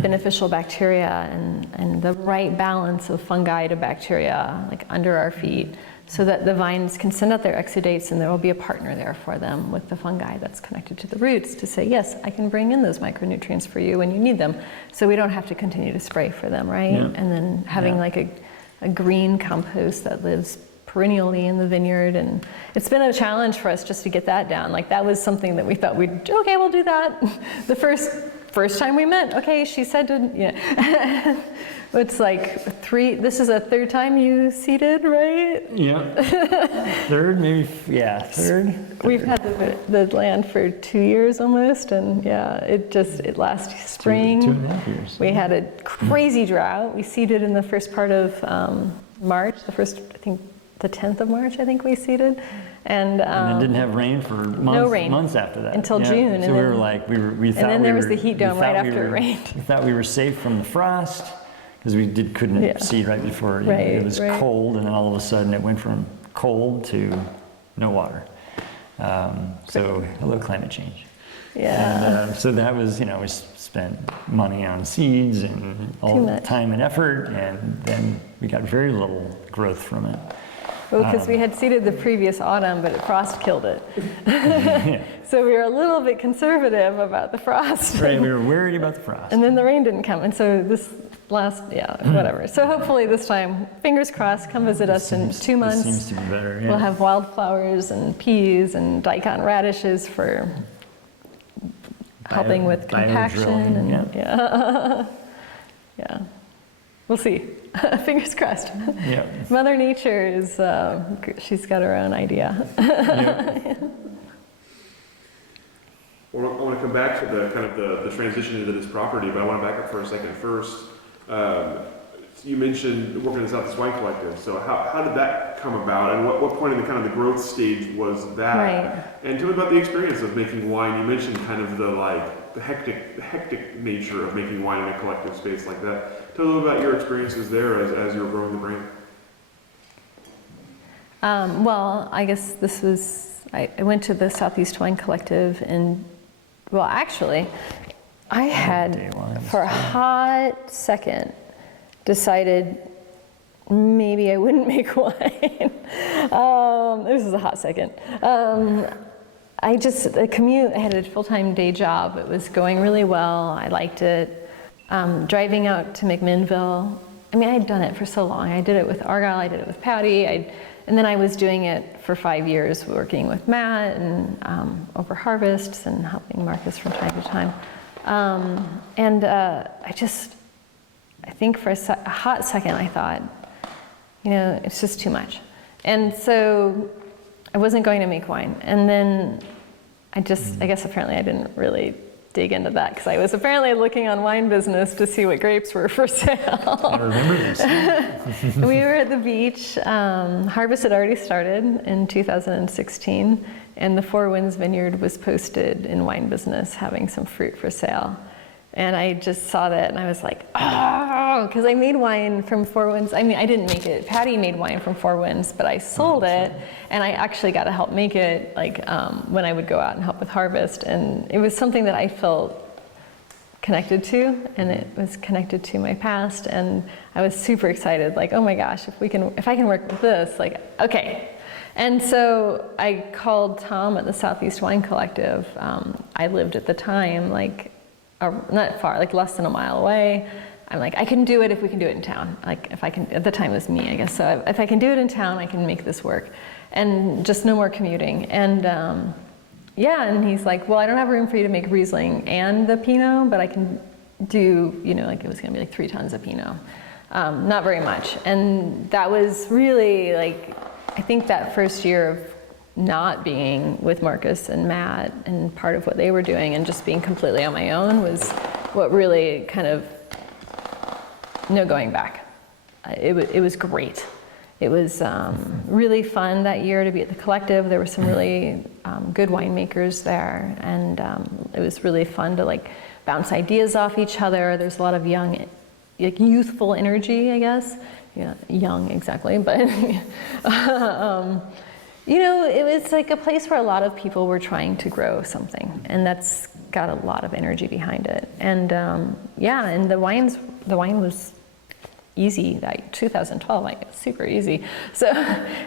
beneficial bacteria, and the right balance of fungi to bacteria, like under our feet, so that the vines can send out their exudates, and there will be a partner there for them with the fungi that's connected to the roots to say, yes, I can bring in those micronutrients for you when you need them, so we don't have to continue to spray for them, right? Yeah. And then having Yeah. like a green compost that lives perennially in the vineyard, and it's been a challenge for us just to get that down. Like that was something that we thought okay, we'll do that. The first time we met, okay, she said to, yeah. It's like this is a third time you seeded, right? Yeah. Third, maybe, yeah, third. We've had the land for 2 years almost, and yeah, it last spring. 2.5 years. We had a crazy drought. We seeded in the first part of March, I think the 10th of March, I think we seeded. And it didn't have rain for months, rain months after that. until Yeah. June, So and we then- were like, we thought and then we there was were- the heat we dome right thought we after it were- rained. We thought we were safe from the frost because we couldn't Yeah. seed right before Right, it was right. cold, and then all of a sudden it went from cold to no water. So hello climate change. Yeah. And so that was, we spent money on seeds and all Too the much. time and effort, and then we got very little growth from it. Well, because we had seeded the previous autumn, but frost killed it. Yeah. So we were a little bit conservative about the frost. Right, we were worried about the frost. And then the rain didn't come. And so this whatever. So hopefully this time, fingers crossed, come visit us in 2 months. It seems to be better, yeah. We'll have wildflowers and peas and daikon radishes for helping with compaction. bio-drilling, And yeah. We'll see. Fingers crossed. Yeah. Mother Nature is, she's got her own idea. Yeah. Well, I want to come back to the kind of the transition into this property, but I want to back up for a second first. You mentioned working at Southeast Wine Collective. So how did that come about, and what point in the kind of the growth stage was that? Right. And tell me about the experience of making wine. You mentioned kind of the hectic nature of making wine in a collective space like that. Tell a little about your experiences there as you were growing the brand. Well, I guess this was, I went to the Southeast Wine Collective, and well, actually, I had, Day wines, for a hot second, decided maybe I wouldn't make wine. This is a hot second. The commute, I had a full-time day job. It was going really well. I liked it. driving out to McMinnville. I mean, I had done it for so long. I did it with Argyle, I did it with Patty, and then I was doing it for 5 years, working with Matt and over harvests and helping Marcus from time to time. I think for a hot second I thought, it's just too much. And so I wasn't going to make wine. And then I guess apparently I didn't really dig into that because I was apparently looking on Wine Business to see what grapes were for sale. I remember this. We were at the beach. Harvest had already started in 2016, and the Four Winds Vineyard was posted in Wine Business having some fruit for sale. And I just saw that and I was like, oh, because I made wine from Four Winds. I mean, I didn't make it. Patty made wine from Four Winds, but I sold it, and I actually got to help make it when I would go out and help with harvest. And it was something that I felt connected to, and it was connected to my past. And I was super excited, like, oh my gosh, if I can work with this, like, okay. And so I called Tom at the Southeast Wine Collective. I lived at the time, not far, less than a mile away. I'm like, I can do it if we can do it in town. If I can, at the time it was me, I guess. So if I can do it in town, I can make this work. And just no more commuting. And and he's like, well, I don't have room for you to make Riesling and the Pinot, but I can do, it was gonna be 3 tons of Pinot. Not very much. And that was really I think that first year of not being with Marcus and Matt and part of what they were doing and just being completely on my own was what really kind of, no going back. It was great. It was really fun that year to be at the collective. There were some really good winemakers there, and it was really fun to bounce ideas off each other. There's a lot of young, youthful energy, I guess. Yeah, young exactly, but it was a place where a lot of people were trying to grow something, and that's got a lot of energy behind it. And and the wine was easy. That 2012, super easy. So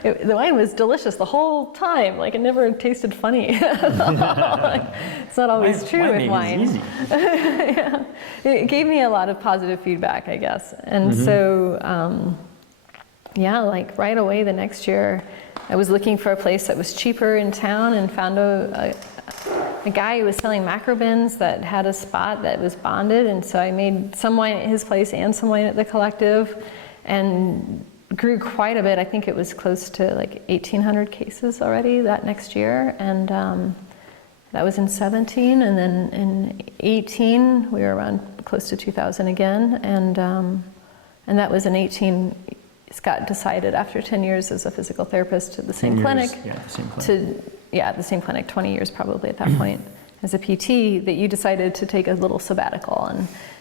the wine was delicious the whole time. It never tasted funny. It's not always true with wine. Easy. Yeah. It gave me a lot of positive feedback, I guess. And so, right away the next year, I was looking for a place that was cheaper in town and found a guy who was selling macro bins that had a spot that was bonded, and so I made some wine at his place and some wine at the collective, and grew quite a bit. I think it was close to 1,800 cases already that next year, and that was in 17, and then in 18 we were around close to 2,000 again, and that was in 18. Scott decided after 10 years as a physical therapist at the same clinic, at the same clinic, 20 years probably at that point, as a PT, that you decided to take a little sabbatical,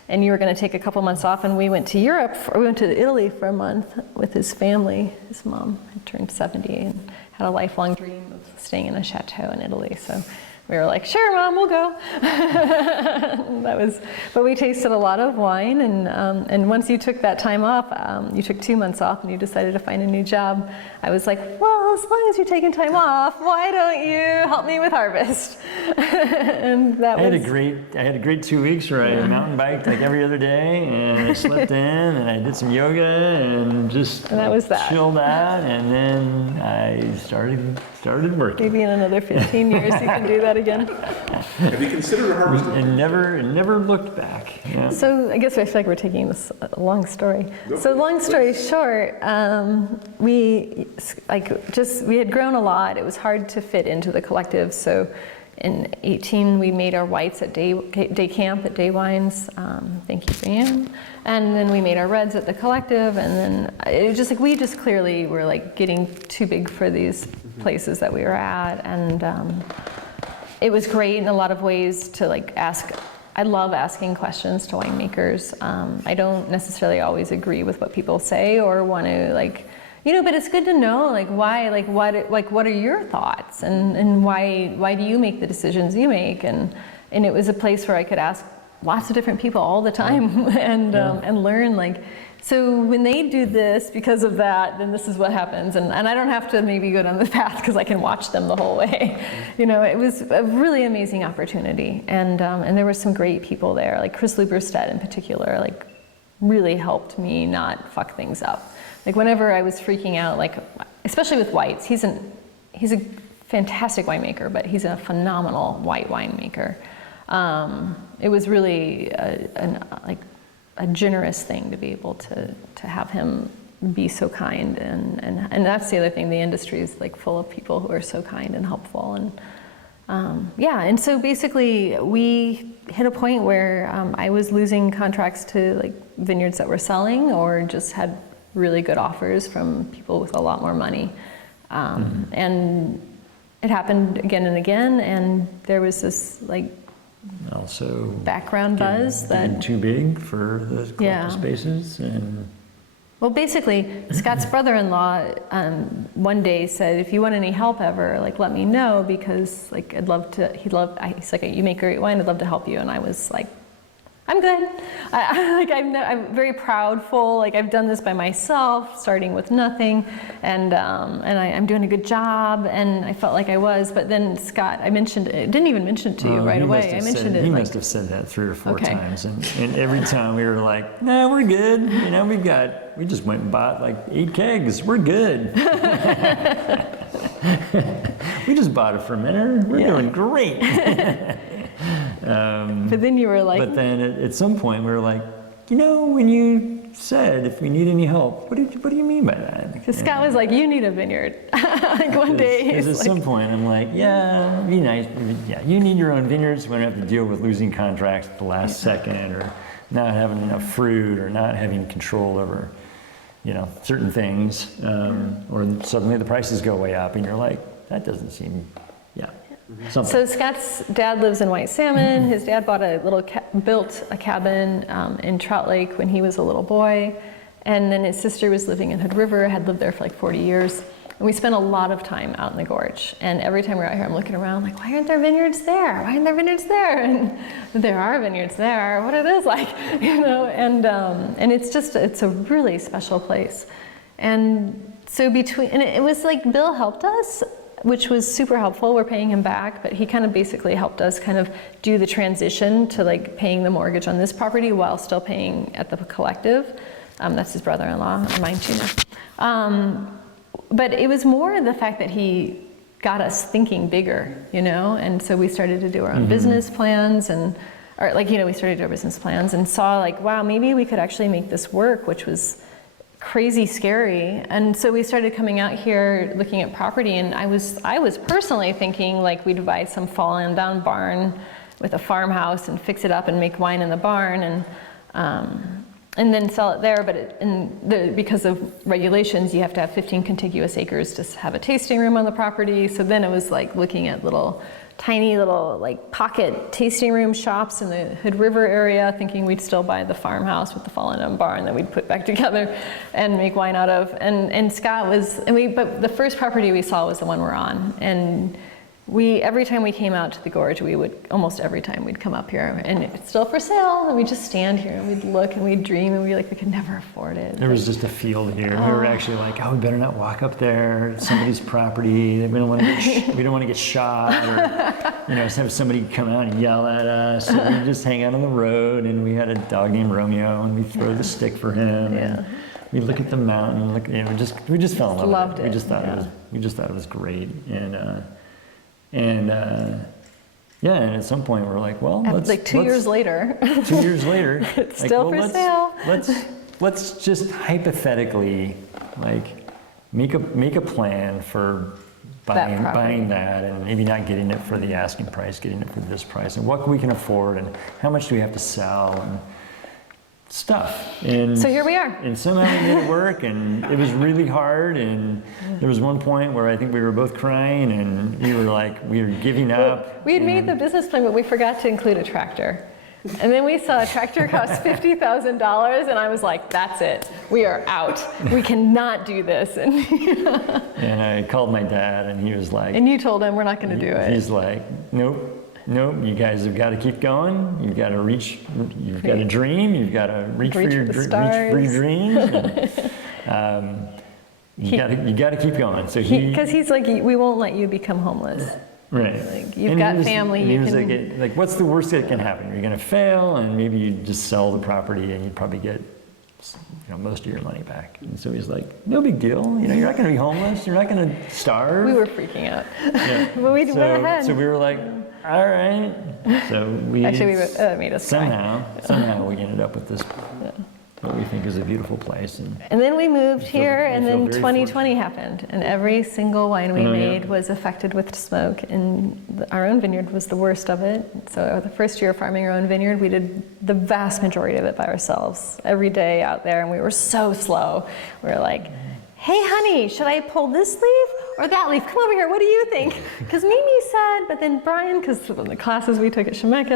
and you were going to take a couple months off, and we went to Europe, we went to Italy for a month with his family. His mom had turned 70 and had a lifelong dream of staying in a chateau in Italy, so we were like, sure, Mom, we'll go. But we tasted a lot of wine, and once you took that time off, you took 2 months off and you decided to find a new job. I was like, well, as long as you're taking time off, why don't you help me with harvest? And I had a great 2 weeks where I mountain biked every other day, and I slept in, and I did some yoga, and that was that. Chilled out, and then I started working. Maybe in another 15 years you can do that again. Have you considered harvesting? And never looked back. Yeah. So I guess I feel like we're taking this a long story. So long story short, we had grown a lot. It was hard to fit into the collective. So in 18, we made our whites at day camp at Day Wines. Thank you, Brianne. And then we made our reds at the collective. And then it was just we just clearly were getting too big for these places that we were at. And it was great in a lot of ways to ask. I love asking questions to winemakers. I don't necessarily always agree with what people say or want to but it's good to know why, what are your thoughts, and why do you make the decisions you make, and it was a place where I could ask lots of different people all the time and learn So when they do this, because of that, then this is what happens. And I don't have to maybe go down the path because I can watch them the whole way. You know, it was a really amazing opportunity. And there were some great people there, like Chris Luberstedt in particular, like really helped me not fuck things up. Like whenever I was freaking out, like especially with whites, he's a fantastic winemaker, but he's a phenomenal white winemaker. It was really a generous thing to be able to have him be so kind, and that's the other thing. The industry is like full of people who are so kind and helpful, and and so basically we hit a point where I was losing contracts to like vineyards that were selling or just had really good offers from people with a lot more money, and it happened again and again, and there was this like also background buzz getting too big for the collective spaces. And well, basically Scott's brother-in-law one day said, if you want any help ever, like let me know, because like he's like, you make great wine, I'd love to help you. And I was like, I'm good. I'm very proudful. Like I've done this by myself, starting with nothing, and I'm doing a good job. And I felt like I was. But then Scott, I mentioned it. Didn't even mention it to you right away. I mentioned it. He must have said that 3 or 4 times, and every time we were like, no, we're good. You know, we just went and bought like 8 kegs. We're good. We just bought a fermenter. We're doing great. But then you were like... But then at some point we were like, you know, when you said if we need any help, what do you mean by that? Because Scott was like, you need a vineyard. Like one day Because at some point I'm like, yeah, it'd be nice. Yeah, you need your own vineyards. We don't have to deal with losing contracts at the last second, or not having enough fruit, or not having control over, you know, certain things. Or suddenly the prices go way up and you're like, that doesn't seem, something. So Scott's dad lives in White Salmon. His dad built a cabin in Trout Lake when he was a little boy. And then his sister was living in Hood River, had lived there for like 40 years. And we spent a lot of time out in the gorge. And every time we're out here, I'm looking around like, why aren't there vineyards there? Why aren't there vineyards there? And there are vineyards there. What are those like? You know, and it's a really special place. And so it was like Bill helped us, which was super helpful. We're paying him back, but he kind of basically helped us kind of do the transition to like paying the mortgage on this property while still paying at the collective. That's his brother-in-law, mine too. But it was more the fact that he got us thinking bigger, you know? And so we started to do our own business plans we started to do our business plans and saw like, wow, maybe we could actually make this work, which was crazy scary. And so we started coming out here looking at property, and I was personally thinking like we'd buy some fallen down barn with a farmhouse and fix it up and make wine in the barn and then sell it there. But because of regulations, you have to have 15 contiguous acres to have a tasting room on the property. So then it was like looking at tiny little like pocket tasting room shops in the Hood River area, thinking we'd still buy the farmhouse with the fallen down barn that we'd put back together and make wine out of. And Scott but the first property we saw was the one we're on. And every time we came out to the gorge, almost every time we'd come up here and it's still for sale, and we'd just stand here and we'd look and we'd dream and we could never afford it. There was just a field here. We were actually like, we better not walk up there. It's somebody's property. We don't want to get shot, or have somebody come out and yell at us. So we just hang out on the road, and we had a dog named Romeo, and we throw the stick for him. Yeah. And we look at the mountain. We just fell in love Loved with it. We just thought it was great, and at some point we're like, well, like 2 years later. 2 years later, it's still for sale. Let's just hypothetically like make a plan for buying that, and maybe not getting it for the asking price, getting it for this price, and what we can afford, and how much do we have to sell, and stuff. And so here we are. And somehow we made it work, and it was really hard, and there was one point where I think we were both crying, and we were giving up. We had made the business plan, but we forgot to include a tractor. And then we saw a tractor cost $50,000, and I was like, that's it. We are out. We cannot do this. And I called my dad, and he was like... And you told him we're not going to do it. He's like, nope. nope, you guys have got to keep going. You've got to reach, you've got to dream, you've got to reach for your dreams. And, you got to keep going. So because he's like, we won't let you become homeless. Right. Like, you've got family. He You was can. like, what's the worst that can happen? You're going to fail, and maybe you just sell the property, and you'd probably get, most of your money back. And so he's like, no big deal. You're not going to be homeless. You're not going to starve. We were freaking out, Yeah. but we went ahead. So we were like, all right. So we Actually, made us cry. somehow we ended up with this, what we think is a beautiful place. And then we moved here, and feel then very 2020 happened, and every single wine we made was affected with smoke, and our own vineyard was the worst of it. So the first year of farming our own vineyard, we did the vast majority of it by ourselves, every day out there, and we were so slow. We were like, hey honey, should I pull this leaf or that leaf? Come over here, what do you think? Because Mimi said, but then Brian, because of the classes we took at Schmidt,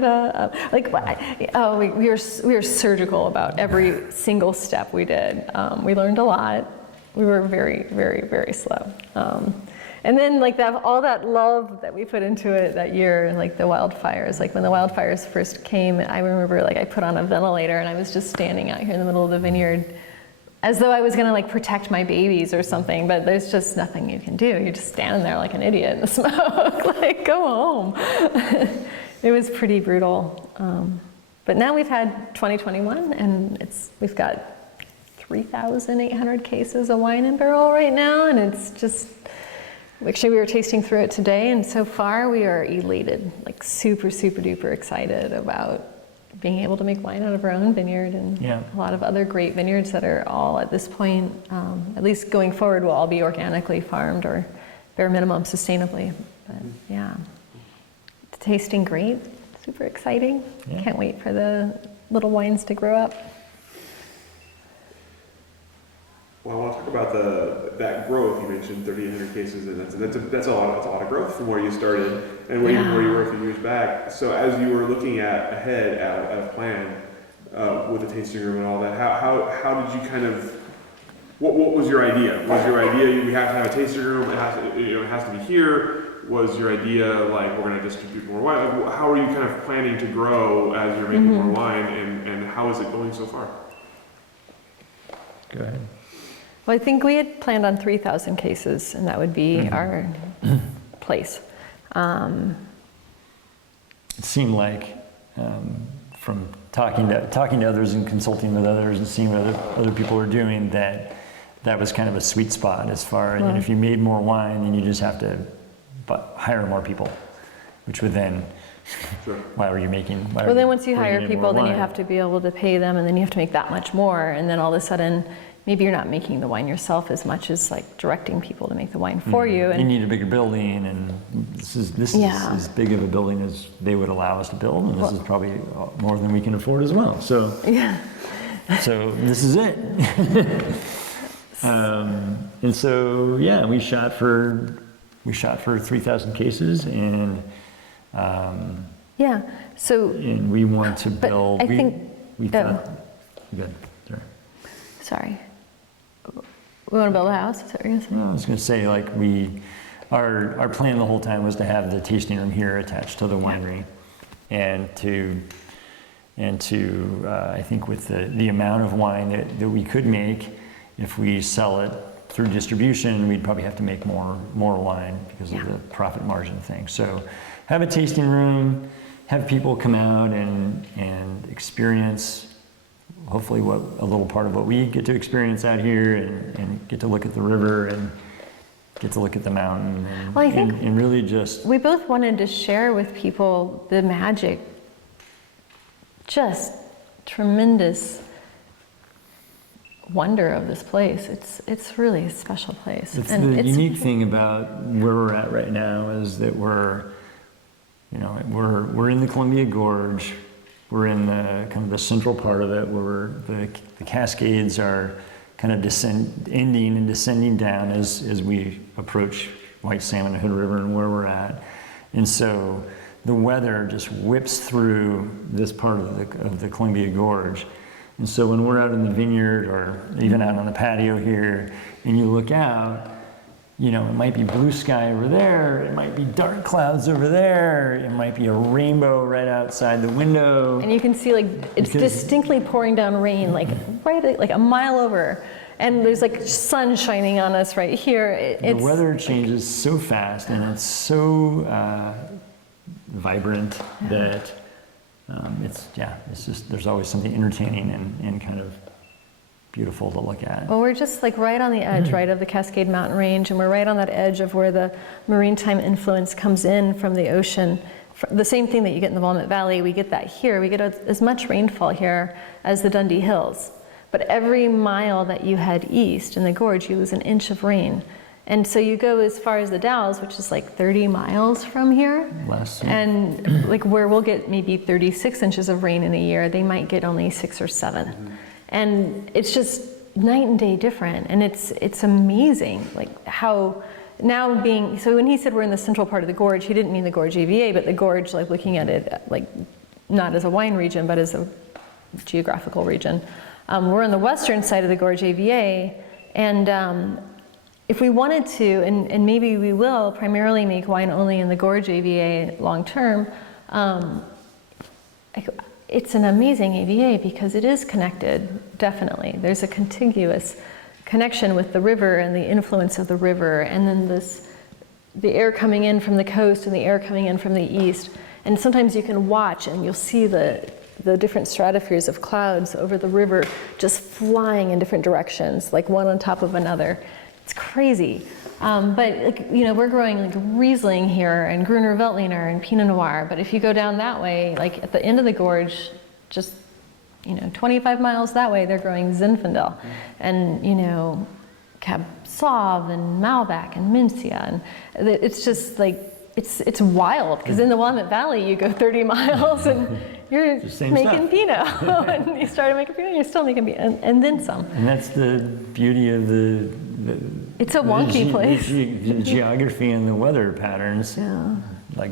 we were surgical about every single step we did. We learned a lot. We were very, very, very slow. And then all that love that we put into it that year, like the wildfires, like when the wildfires first came, I remember I put on a ventilator and I was just standing out here in the middle of the vineyard as though I was gonna protect my babies or something, but there's just nothing you can do. You're just standing there like an idiot in the smoke, go home. It was pretty brutal. But now we've had 2021 and we've got 3,800 cases of wine in barrel right now, and it's just, actually we were tasting through it today, and so far we are elated, super, super duper excited about being able to make wine out of our own vineyard, and a lot of other great vineyards that are all at this point, at least going forward, will all be organically farmed or bare minimum sustainably. But it's tasting great, super exciting. Can't wait for the little wines to grow up. Well, I want to talk about that growth. You mentioned 3,800 cases, and that's a lot of growth from where you started and where you were a few years back. So as you were looking ahead at a plan with the tasting room and all that, how did you kind of, what was your idea? Was your idea we have to have a tasting room? It has to be here. Was your idea we're going to distribute more wine? How are you kind of planning to grow as you're making more wine, and how is it going so far? Go ahead. Well, I think we had planned on 3,000 cases, and that would be our place. It seemed like, from talking to others and consulting with others and seeing what other people were doing, that was kind of a sweet spot as far as, and if you made more wine, then you just have to hire more people, which would then, then once you hire people, then you have to be able to pay them, and then you have to make that much more, and then all of a sudden, maybe you're not making the wine yourself as much as directing people to make the wine for you. And you need a bigger building, and this is as big of a building as they would allow us to build, and this is probably more than we can afford as well. So so this is it. And so we shot for 3,000 cases, and and we want to build. I think we thought. Good. Sorry. We want to build a house? Is that what you're saying? No, I was going to say, our plan the whole time was to have the tasting room here attached to the winery, and to I think with the amount of wine that we could make, if we sell it through distribution, we'd probably have to make more wine because of the profit margin thing. So have a tasting room, have people come out and experience, hopefully a little part of what we get to experience out here, and get to look at the river and get to look at the mountain, and really just... We both wanted to share with people the magic, just tremendous wonder of this place. It's really a special place. It's the unique thing about where we're at right now is that we're in the Columbia Gorge. We're in the kind of the central part of it, where the Cascades are kind of ending and descending down as we approach White Salmon Hood River and where we're at. And so the weather just whips through this part of the Columbia Gorge. And so when we're out in the vineyard or even out on the patio here, and you look out, you know, it might be blue sky over there, it might be dark clouds over there, it might be a rainbow right outside the window. And you can see like it's distinctly pouring down rain, like right like a mile over, and there's like sun shining on us right here. The weather changes so fast, and it's so vibrant that it's just there's always something entertaining and kind of beautiful to look at. Well, we're just like right on the edge, right, of the Cascade Mountain Range, and we're right on that edge of where the maritime influence comes in from the ocean. The same thing that you get in the Willamette Valley, we get that here. We get as much rainfall here as the Dundee Hills. But every mile that you head east in the gorge, you lose an inch of rain. And so you go as far as the Dalles, which is like 30 miles from here. Less. And like where we'll get maybe 36 inches of rain in a year, they might get only 6 or 7. And it's just night and day different, and it's amazing, like how now being, so when he said we're in the central part of the gorge, he didn't mean the gorge AVA, but the gorge, like looking at it, like not as a wine region, but as a geographical region. We're on the western side of the gorge AVA, and if we wanted to, and maybe we will, primarily make wine only in the gorge AVA long term, it's an amazing AVA because it is connected, definitely. There's a contiguous connection with the river and the influence of the river, and then the air coming in from the coast and the air coming in from the east. And sometimes you can watch and you'll see the different stratospheres of clouds over the river just flying in different directions, like one on top of another. It's crazy. But like, you know, we're growing like Riesling here and Gruner Veltliner and Pinot Noir. But if you go down that way, like at the end of the gorge, just, you know, 25 miles that way, they're growing Zinfandel and, you know, Cab Sauv and Malbec and Mencia. And it's just like, it's wild because in the Willamette Valley, you go 30 miles and you're making Pinot. And you started making Pinot, you're still making Pinot, and then some. And that's the beauty of it's a wonky place. The geography and the weather patterns, like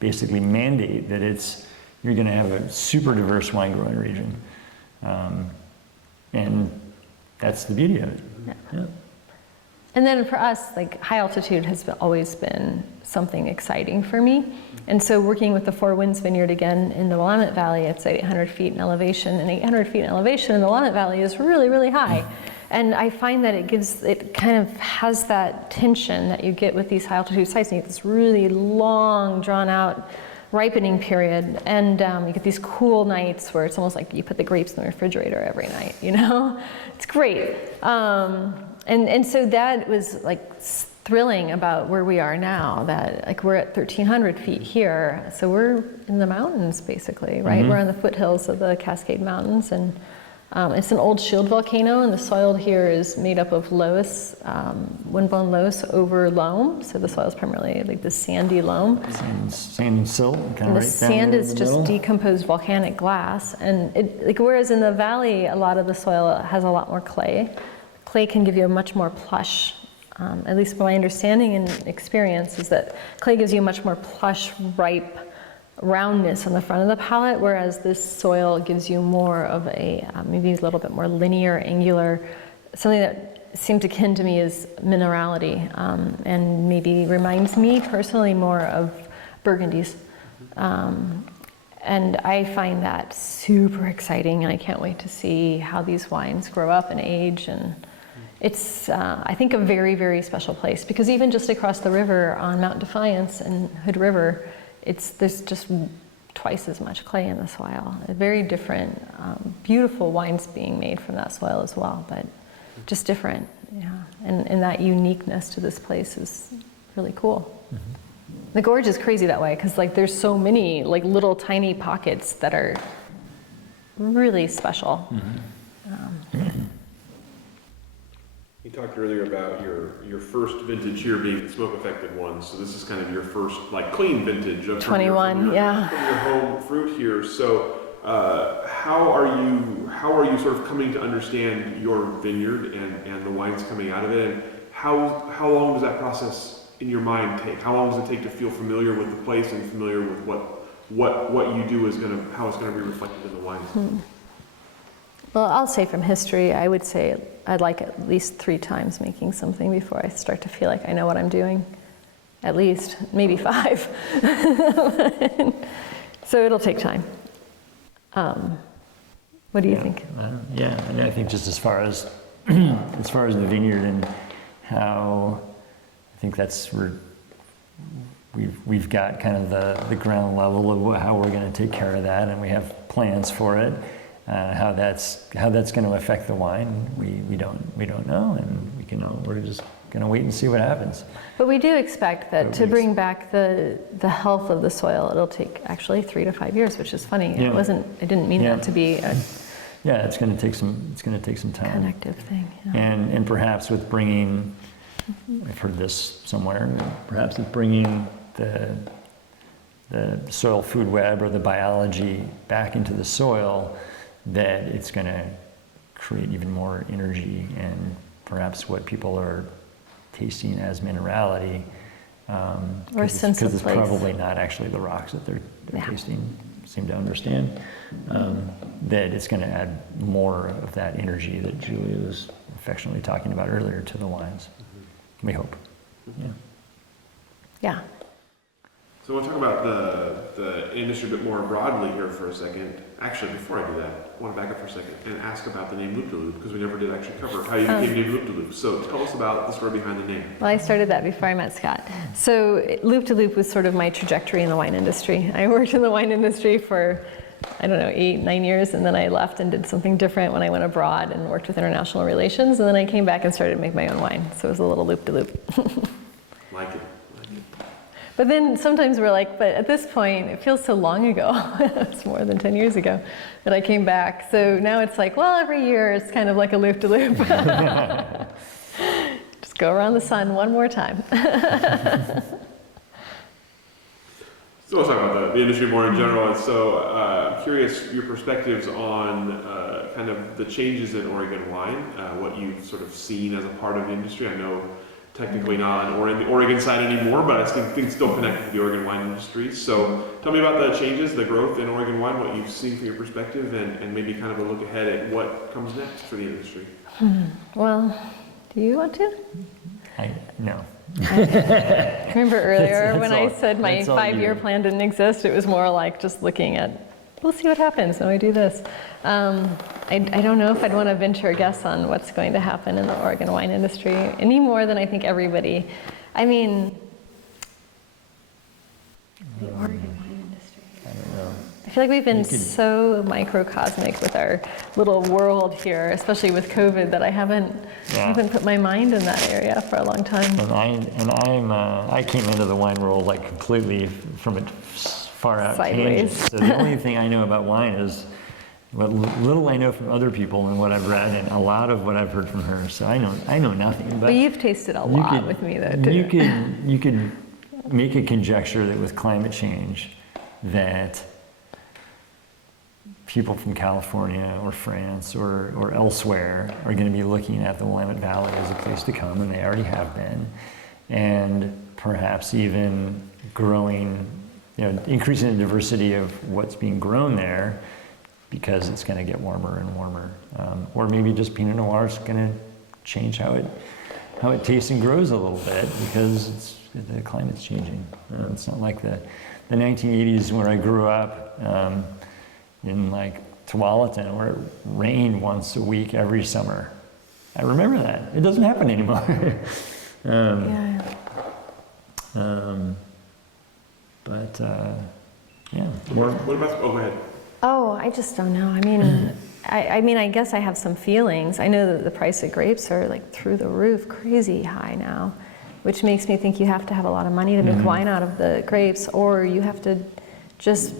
basically mandate that you're going to have a super diverse wine growing region, and that's the beauty of it. Yeah. And then for us, like high altitude has always been something exciting for me. And so working with the Four Winds Vineyard again in the Willamette Valley, it's 800 feet in elevation, and 800 feet in elevation in the Willamette Valley is really, really high. And I find that it kind of has that tension that you get with these high altitude sites, and you get this really long, drawn out ripening period. And you get these cool nights where it's almost like you put the grapes in the refrigerator every night, you know? It's great. And so that was like thrilling about where we are now, that like we're at 1,300 feet here. So we're in the mountains basically, right? We're on the foothills of the Cascade Mountains, and it's an old shield volcano, and the soil here is made up of loess, windblown loess over loam. So the soil is primarily like the sandy loam. Sand and silt, kind of right down there. The sand is just middle. Decomposed volcanic glass, and whereas in the valley, a lot of the soil has a lot more clay. Clay can give you a much more plush, at least my understanding and experience is that clay gives you a much more plush, ripe roundness on the front of the palate, whereas this soil gives you more of a, maybe a little bit more linear, angular, something that seemed akin to me as minerality, and maybe reminds me personally more of Burgundies. And I find that super exciting, and I can't wait to see how these wines grow up and age. And it's, I think, a very, very special place, because even just across the river on Mount Defiance and Hood River, there's just twice as much clay in the soil. Very different, beautiful wines being made from that soil as well, but just different, yeah. And that uniqueness to this place is really cool. The gorge is crazy that way, because like there's so many like little tiny pockets that are really special. You talked earlier about your first vintage here being the smoke affected one, so this is kind of your first like clean vintage of 21, from your home fruit here. So how are you sort of coming to understand your vineyard and the wines coming out of it, and how long does that process in your mind take? How long does it take to feel familiar with the place and familiar with what you do is how it's going to be reflected in the wines? Well, I'll say from history, I would say I'd like at least 3 times making something before I start to feel like I know what I'm doing. At least, maybe 5. So it'll take time. What do you think? Yeah, I mean, I think just as far as as far as the vineyard and how I think that's where we've got kind of the ground level of how we're going to take care of that, and we have plans for it. How that's going to affect the wine, we don't know, and we're just going to wait and see what happens. But we do expect that to bring back the health of the soil, it'll take actually 3 to 5 years, which is funny. Yeah. I didn't mean that to be a it's going to take some time. connective thing. Yeah. And perhaps with bringing, I've heard this somewhere, perhaps with bringing the soil food web or the biology back into the soil, that it's going to create even more energy and perhaps what people are tasting as minerality. Or a sense of because it's place. probably not actually the rocks that they're tasting, seem to understand. That it's going to add more of that energy that Julia was affectionately talking about earlier to the wines. We hope. Yeah. So I want to talk about the industry a bit more broadly here for a second. Actually, before I do that, I want to back up for a second and ask about the name Loop de Loop, because we never did actually cover how you became named Loop de Loop. So tell us about the story behind the name. Well, I started that before I met Scott. So Loop to Loop was sort of my trajectory in the wine industry. I worked in the wine industry for, 8, 9 years, and then I left and did something different when I went abroad and worked with international relations, and then I came back and started to make my own wine. So it was a little Loop to Loop. Like it. But then sometimes we're like, but at this point, it feels so long ago. It's more than 10 years ago that I came back. So now it's like, well, every year it's kind of like a loop to loop. Just go around the sun one more time. So let's talk about the industry more in general. And so I'm curious your perspectives on kind of the changes in Oregon wine, what you've sort of seen as a part of the industry. I know technically not on the Oregon side anymore, but I think still connected to the Oregon wine industry. So tell me about the changes, the growth in Oregon wine, what you've seen from your perspective, and maybe kind of a look ahead at what comes next for the industry. Well, do you want to? No. Remember earlier when I said my that's all 5-year you. plan didn't exist, it was more like just looking at, we'll see what happens when we do this. I don't know if I'd want to venture a guess on what's going to happen in the Oregon wine industry any more than I think everybody. I mean, the Oregon wine industry. I don't know. I feel like we've been so microcosmic with our little world here, especially with COVID, that I haven't put my mind in that area for a long time. I came into the wine world like completely from a far out Sideways. tangent. So the only thing I know about wine is what little I know from other people and what I've read, and a lot of what I've heard from her. So I know nothing. But you've tasted a lot with me, though, too. You could make a conjecture that with climate change, that people from California or France or elsewhere are going to be looking at the Willamette Valley as a place to come, and they already have been, and perhaps even growing, increasing the diversity of what's being grown there, because it's going to get warmer and warmer. Or maybe just Pinot Noir is going to change how it tastes and grows a little bit, because the climate's changing. It's not like the 1980s where I grew up in like Tualatin, where it rained once a week every summer. I remember that. It doesn't happen anymore. What about, go ahead. Oh, I just don't know. I mean, I guess I have some feelings. I know that the price of grapes are like through the roof, crazy high now, which makes me think you have to have a lot of money to make wine out of the grapes, or you have to just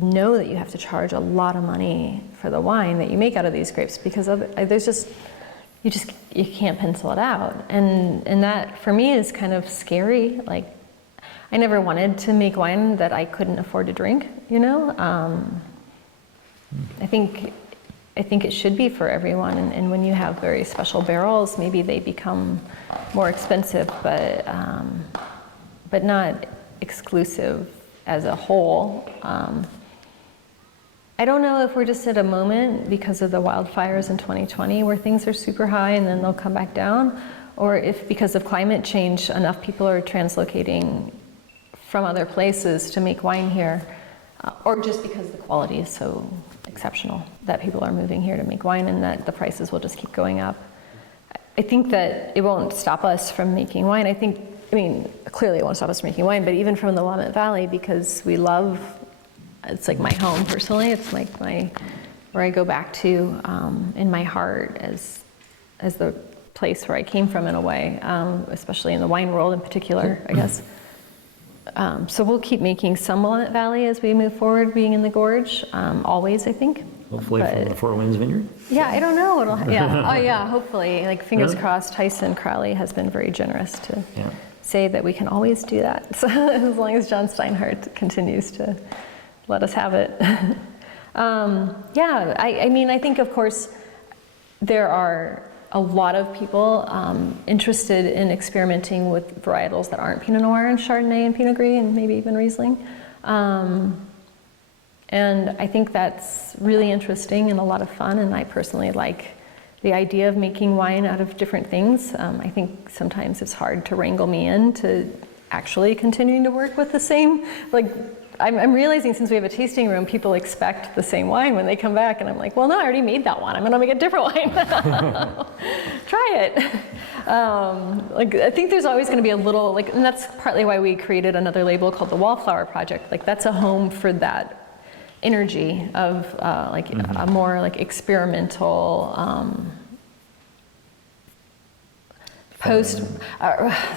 know that you have to charge a lot of money for the wine that you make out of these grapes, because you can't pencil it out, and that for me is kind of scary. Like, I never wanted to make wine that I couldn't afford to drink, I think it should be for everyone, and when you have very special barrels, maybe they become more expensive, but not exclusive as a whole. I don't know if we're just at a moment because of the wildfires in 2020 where things are super high and then they'll come back down, or if because of climate change enough people are translocating from other places to make wine here, or just because the quality is so exceptional that people are moving here to make wine and that the prices will just keep going up. I think that it won't stop us from making wine. I mean, clearly it won't stop us from making wine, but even from the Willamette Valley, because we love, it's like my home personally. It's like where I go back to in my heart as the place where I came from in a way, especially in the wine world in particular, I guess. So we'll keep making some Willamette Valley as we move forward, being in the gorge, always, I think. Hopefully from the Four Winds Vineyard. Yeah, I don't know. Yeah, oh yeah, hopefully. Like fingers crossed, Tyson Crowley has been very generous to say that we can always do that. So as long as John Steinhardt continues to let us have it. I mean, I think of course there are a lot of people interested in experimenting with varietals that aren't Pinot Noir and Chardonnay and Pinot Gris and maybe even Riesling. And I think that's really interesting and a lot of fun, and I personally like the idea of making wine out of different things. I think sometimes it's hard to wrangle me into actually continuing to work with the same, like, I'm realizing since we have a tasting room, people expect the same wine when they come back, and I'm like, well, no, I already made that one. I'm gonna make a different wine. Try it. Like, I think there's always gonna be a little, like, and that's partly why we created another label called the Wallflower Project. Like, that's a home for that energy of a more like experimental, that's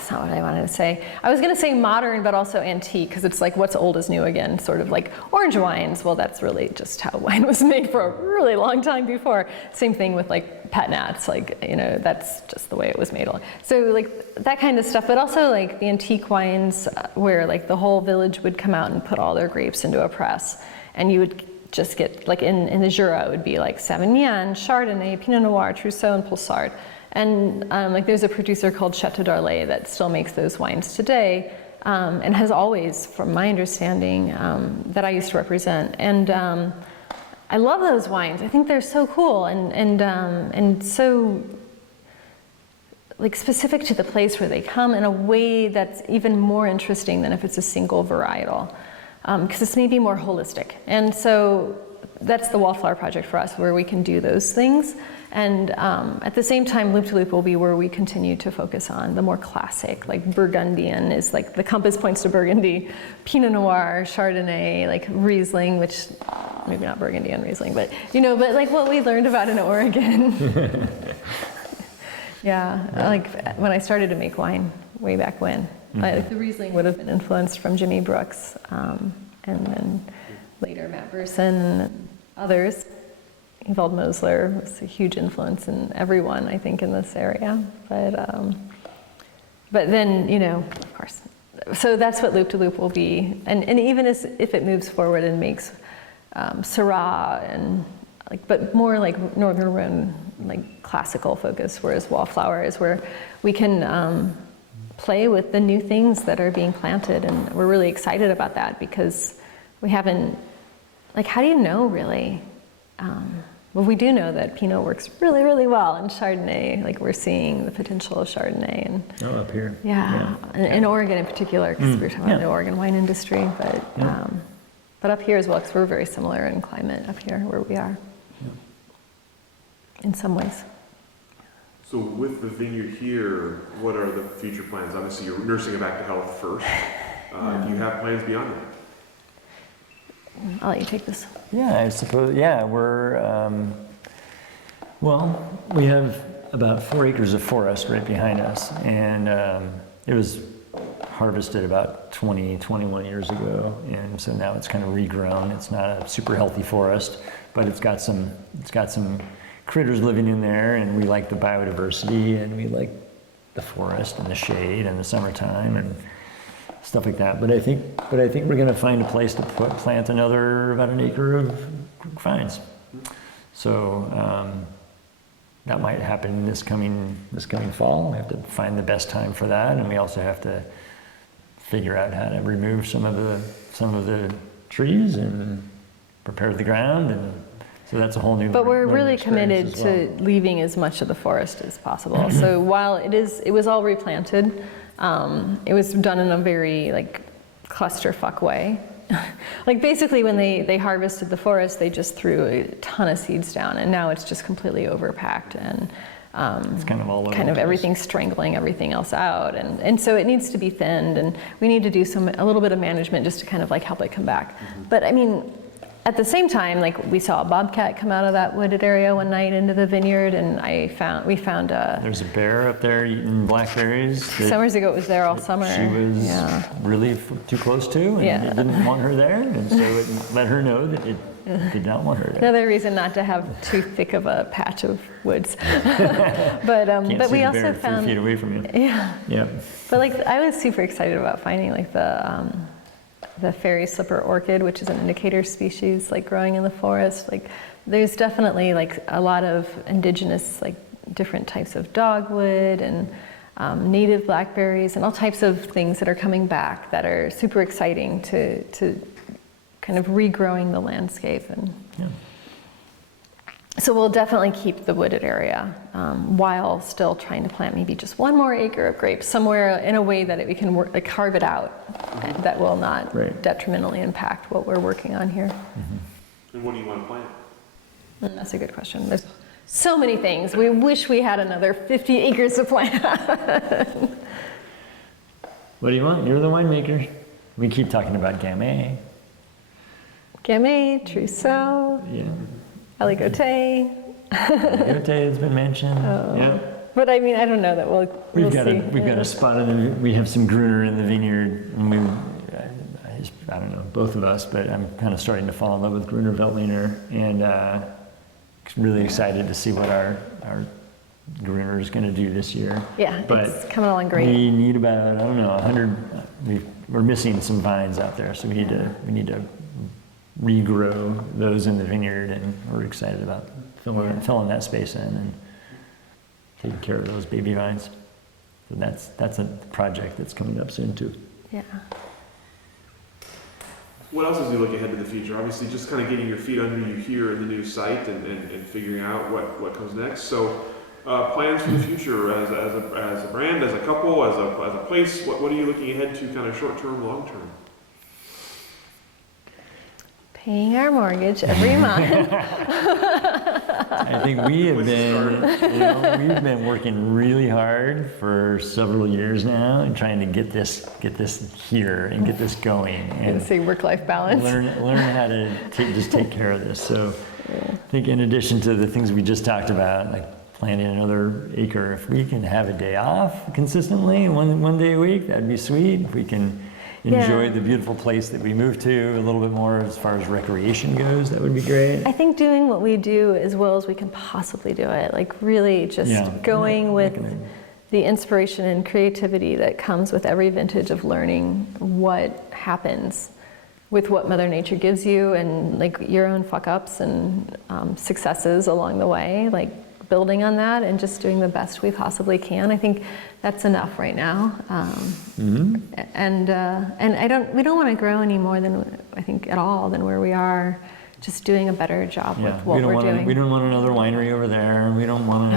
not what I wanted to say. I was going to say modern, but also antique, because it's like what's old is new again, sort of like orange wines. Well, that's really just how wine was made for a really long time before. Same thing with like pet nats, like, you know, that's just the way it was made. So like that kind of stuff, but also like the antique wines where like the whole village would come out and put all their grapes into a press, and you would just get, like in the Jura, it would be like Sauvignon, Chardonnay, Pinot Noir, Trousseau, and Pulsard. And like there's a producer called Chateau d'Arlet that still makes those wines today, and has always, from my understanding, that I used to represent. And I love those wines. I think they're so cool and so like specific to the place where they come in a way that's even more interesting than if it's a single varietal, because it's maybe more holistic. And so that's the Wallflower Project for us, where we can do those things. And at the same time, Loop to Loop will be where we continue to focus on the more classic, like Burgundian is like the compass points to Burgundy, Pinot Noir, Chardonnay, like Riesling, which maybe not Burgundy and Riesling, but you know, but like what we learned about in Oregon. Yeah, like when I started to make wine way back when, like the Riesling would have been influenced from Jimmy Brooks, and then later Matt Burson and others. Ewald Mosler was a huge influence in everyone, I think, in this area. But then, you know, of course. So that's what Loop to Loop will be. And even as if it moves forward and makes Syrah and like, but more like Northern Rhone, like classical focus, whereas Wallflower is where we can play with the new things that are being planted. And we're really excited about that because we haven't, like, how do you know really? Well, we do know that Pinot works really, really well, and Chardonnay, like we're seeing the potential of Chardonnay. And up here. Yeah. In Oregon in particular, because we were talking about the Oregon wine industry, but up here as well, because we're very similar in climate up here where we are, in some ways. So with the vineyard here, what are the future plans? Obviously, you're nursing it back to health first. Do you have plans beyond that? I'll let you take this. Yeah, I suppose, we're, well, we have about 4 acres of forest right behind us, and it was harvested about 21 years ago, and so now it's kind of regrown. It's not a super healthy forest, but it's got some critters living in there, and we like the biodiversity, and we like the forest and the shade and the summertime and stuff like that. But I think we're going to find a place to plant another about an acre of vines. So that might happen this coming fall. We have to find the best time for that, and we also have to figure out how to remove some of the trees and prepare the ground, and so that's a whole new. But we're learning really experience committed as well. to leaving as much of the forest as possible. So while it was all replanted, it was done in a very like clusterfuck way. Like basically when they harvested the forest, they just threw a ton of seeds down, and now it's just completely overpacked, and It's kind of all over kind the of place. everything strangling everything else out, and so it needs to be thinned, and we need to do a little bit of management just to kind of like help it come back. But I mean, at the same time, like we saw a bobcat come out of that wooded area one night into the vineyard, and we found There's a bear up there eating blackberries. that summers ago it was there all summer. She was Yeah. really too close to, and Yeah. it didn't want her there, and so it let her know that it did not want her there. Another reason not to have too thick of a patch of woods. but Can't but see we the also bear 3 found feet away from you. yeah. Yeah. But like I was super excited about finding like the fairy slipper orchid, which is an indicator species like growing in the forest. Like there's definitely like a lot of indigenous like different types of dogwood and native blackberries and all types of things that are coming back that are super exciting to kind of regrowing the landscape. And Yeah. so we'll definitely keep the wooded area while still trying to plant maybe just 1 more acre of grapes somewhere in a way that we can like carve it out that will not Right. detrimentally impact what we're working on here. And what do you want to plant? And that's a good question. There's so many things. We wish we had another 50 acres to plant. What do you want? You're the winemaker. We keep talking about Gamay. Gamay, Trousseau, Yeah. Aligoté. Yote has been mentioned. Yeah. But I mean, I don't know that we'll We've see. got a spot we have some Gruner in the vineyard, and I don't know, both of us, but I'm kind of starting to fall in love with Gruner Veltliner, and really excited to see what our Gruner is going to do this year. Yeah, But it's coming along great. we need about, I don't know, 100. We're missing some vines out there, so we need to regrow those in the vineyard, and we're excited about filling that space in and taking care of those baby vines. So that's a project that's coming up soon too. Yeah. What else as you look ahead to the future? Obviously, just kind of getting your feet under you here in the new site and figuring out what comes next. So, plans for the future as a brand, as a couple, as a place. What are you looking ahead to, kind of short term, long term? Paying our mortgage every month. I think we have we've been working really hard for several years now and trying to get this here and get this going and Say work-life balance. learn how to take care of this. So I think in addition to the things we just talked about, like planting another acre, if we can have a day off consistently, one day a week, that'd be sweet. If we can enjoy the beautiful place that we moved to a little bit more as far as recreation goes, that would be great. I think doing what we do as well as we can possibly do it, like really just going with the inspiration and creativity that comes with every vintage of learning what happens with what Mother Nature gives you, and like your own fuck ups and successes along the way, like building on that and just doing the best we possibly can. I think that's enough right now. And we don't want to grow any more than I think at all than where we are. Just doing a better job with what we're doing. We don't want another winery over there. We don't want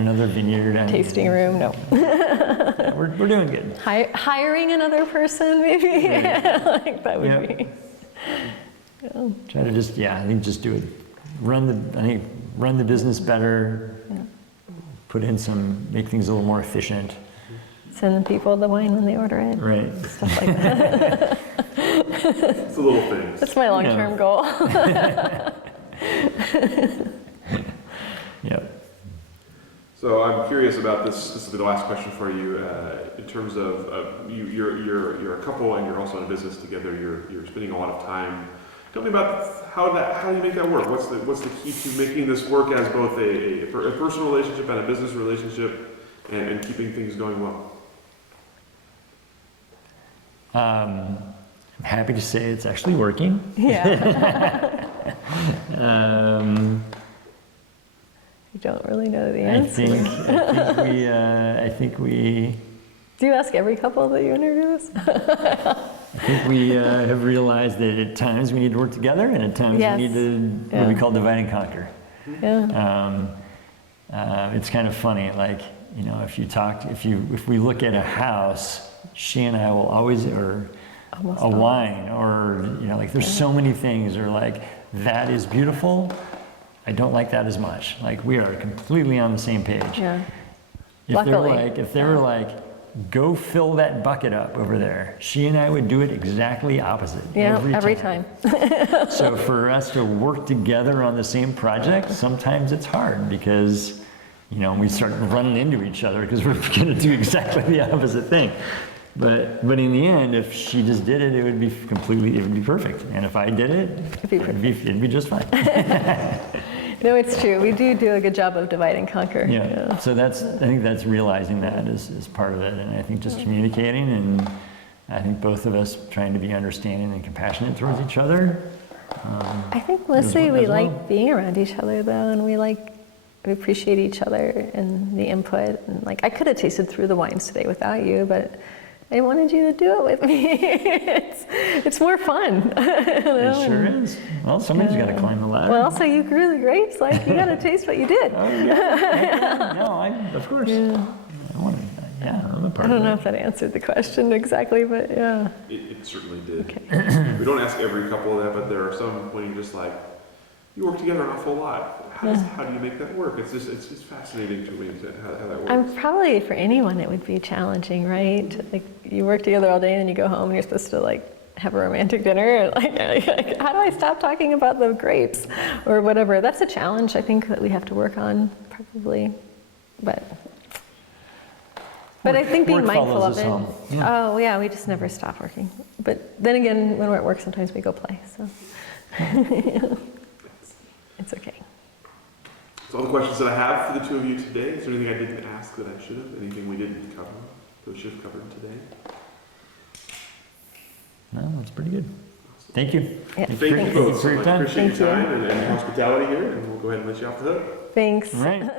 another vineyard. Tasting room, no. We're doing good. Hiring another person, maybe. Like that would be. Try to I think just do it. Run the business better. Put in make things a little more efficient. Send the people the wine when they order it. Right. Stuff like that. It's a little thing. That's my long-term goal. Yep. So I'm curious about this. This will be the last question for you. In terms of you're a couple and you're also in a business together. You're spending a lot of time. Tell me about how do you make that work? What's the key to making this work as both a personal relationship and a business relationship, and keeping things going well? I'm happy to say it's actually working. Yeah. You don't really know the answer. I think we. Do you ask every couple that you interview this? I think we have realized that at times we need to work together, and at times Yes. we need to what we call divide and conquer. Yeah. It's kind of funny, like, you know, if we look at a house, she and I will always, or Almost a always. wine, or, you know, like there's so many things, or like, that is beautiful, I don't like that as much. Like, we are completely on the same page. Yeah. If they were like, go fill that bucket up over there, she and I would do it exactly opposite. Yeah, every time. So for us to work together on the same project, sometimes it's hard because, you know, we start running into each other because we're going to do exactly the opposite thing. But in the end, if she just did it, it would be perfect. And if I did it, it'd be just fine. No, it's true. We do a good job of divide and conquer. Yeah. So I think that's realizing that is part of it. And I think just communicating, and I think both of us trying to be understanding and compassionate towards each other. I think mostly we as well. like being around each other though, and we appreciate each other and the input. And like, I could have tasted through the wines today without you, but I wanted you to do it with me. It's more fun. It sure is. Well, somebody's got to climb the ladder. Well, also you grew the grapes, like you got to taste what you did. Oh, yeah. No, of course. Yeah. I'm a part I don't of know it. if that answered the question exactly, but yeah. It certainly did. Okay. We don't ask every couple of that, but there are some when you're just like, you work together an awful lot. How do you make that work? It's just fascinating to me how that works. Probably for anyone it would be challenging, right? Like you work together all day and then you go home and you're supposed to like have a romantic dinner. Like how do I stop talking about the grapes or whatever? That's a challenge I think that we have to work on probably, but I think being Work mindful follows of us it. home. Oh yeah, we just never stop working. But then again, when we're at work, sometimes we go play. So it's okay. That's all the questions that I have for the two of you today. Is there anything I didn't ask that I should have? Anything we didn't cover that we should have covered today? No, that's pretty good. Thank you. Yeah, Thank you thanks. both for so your much. time. Appreciate Thank your you. time and hospitality here, and we'll go ahead and let you off the hook. Thanks. All right.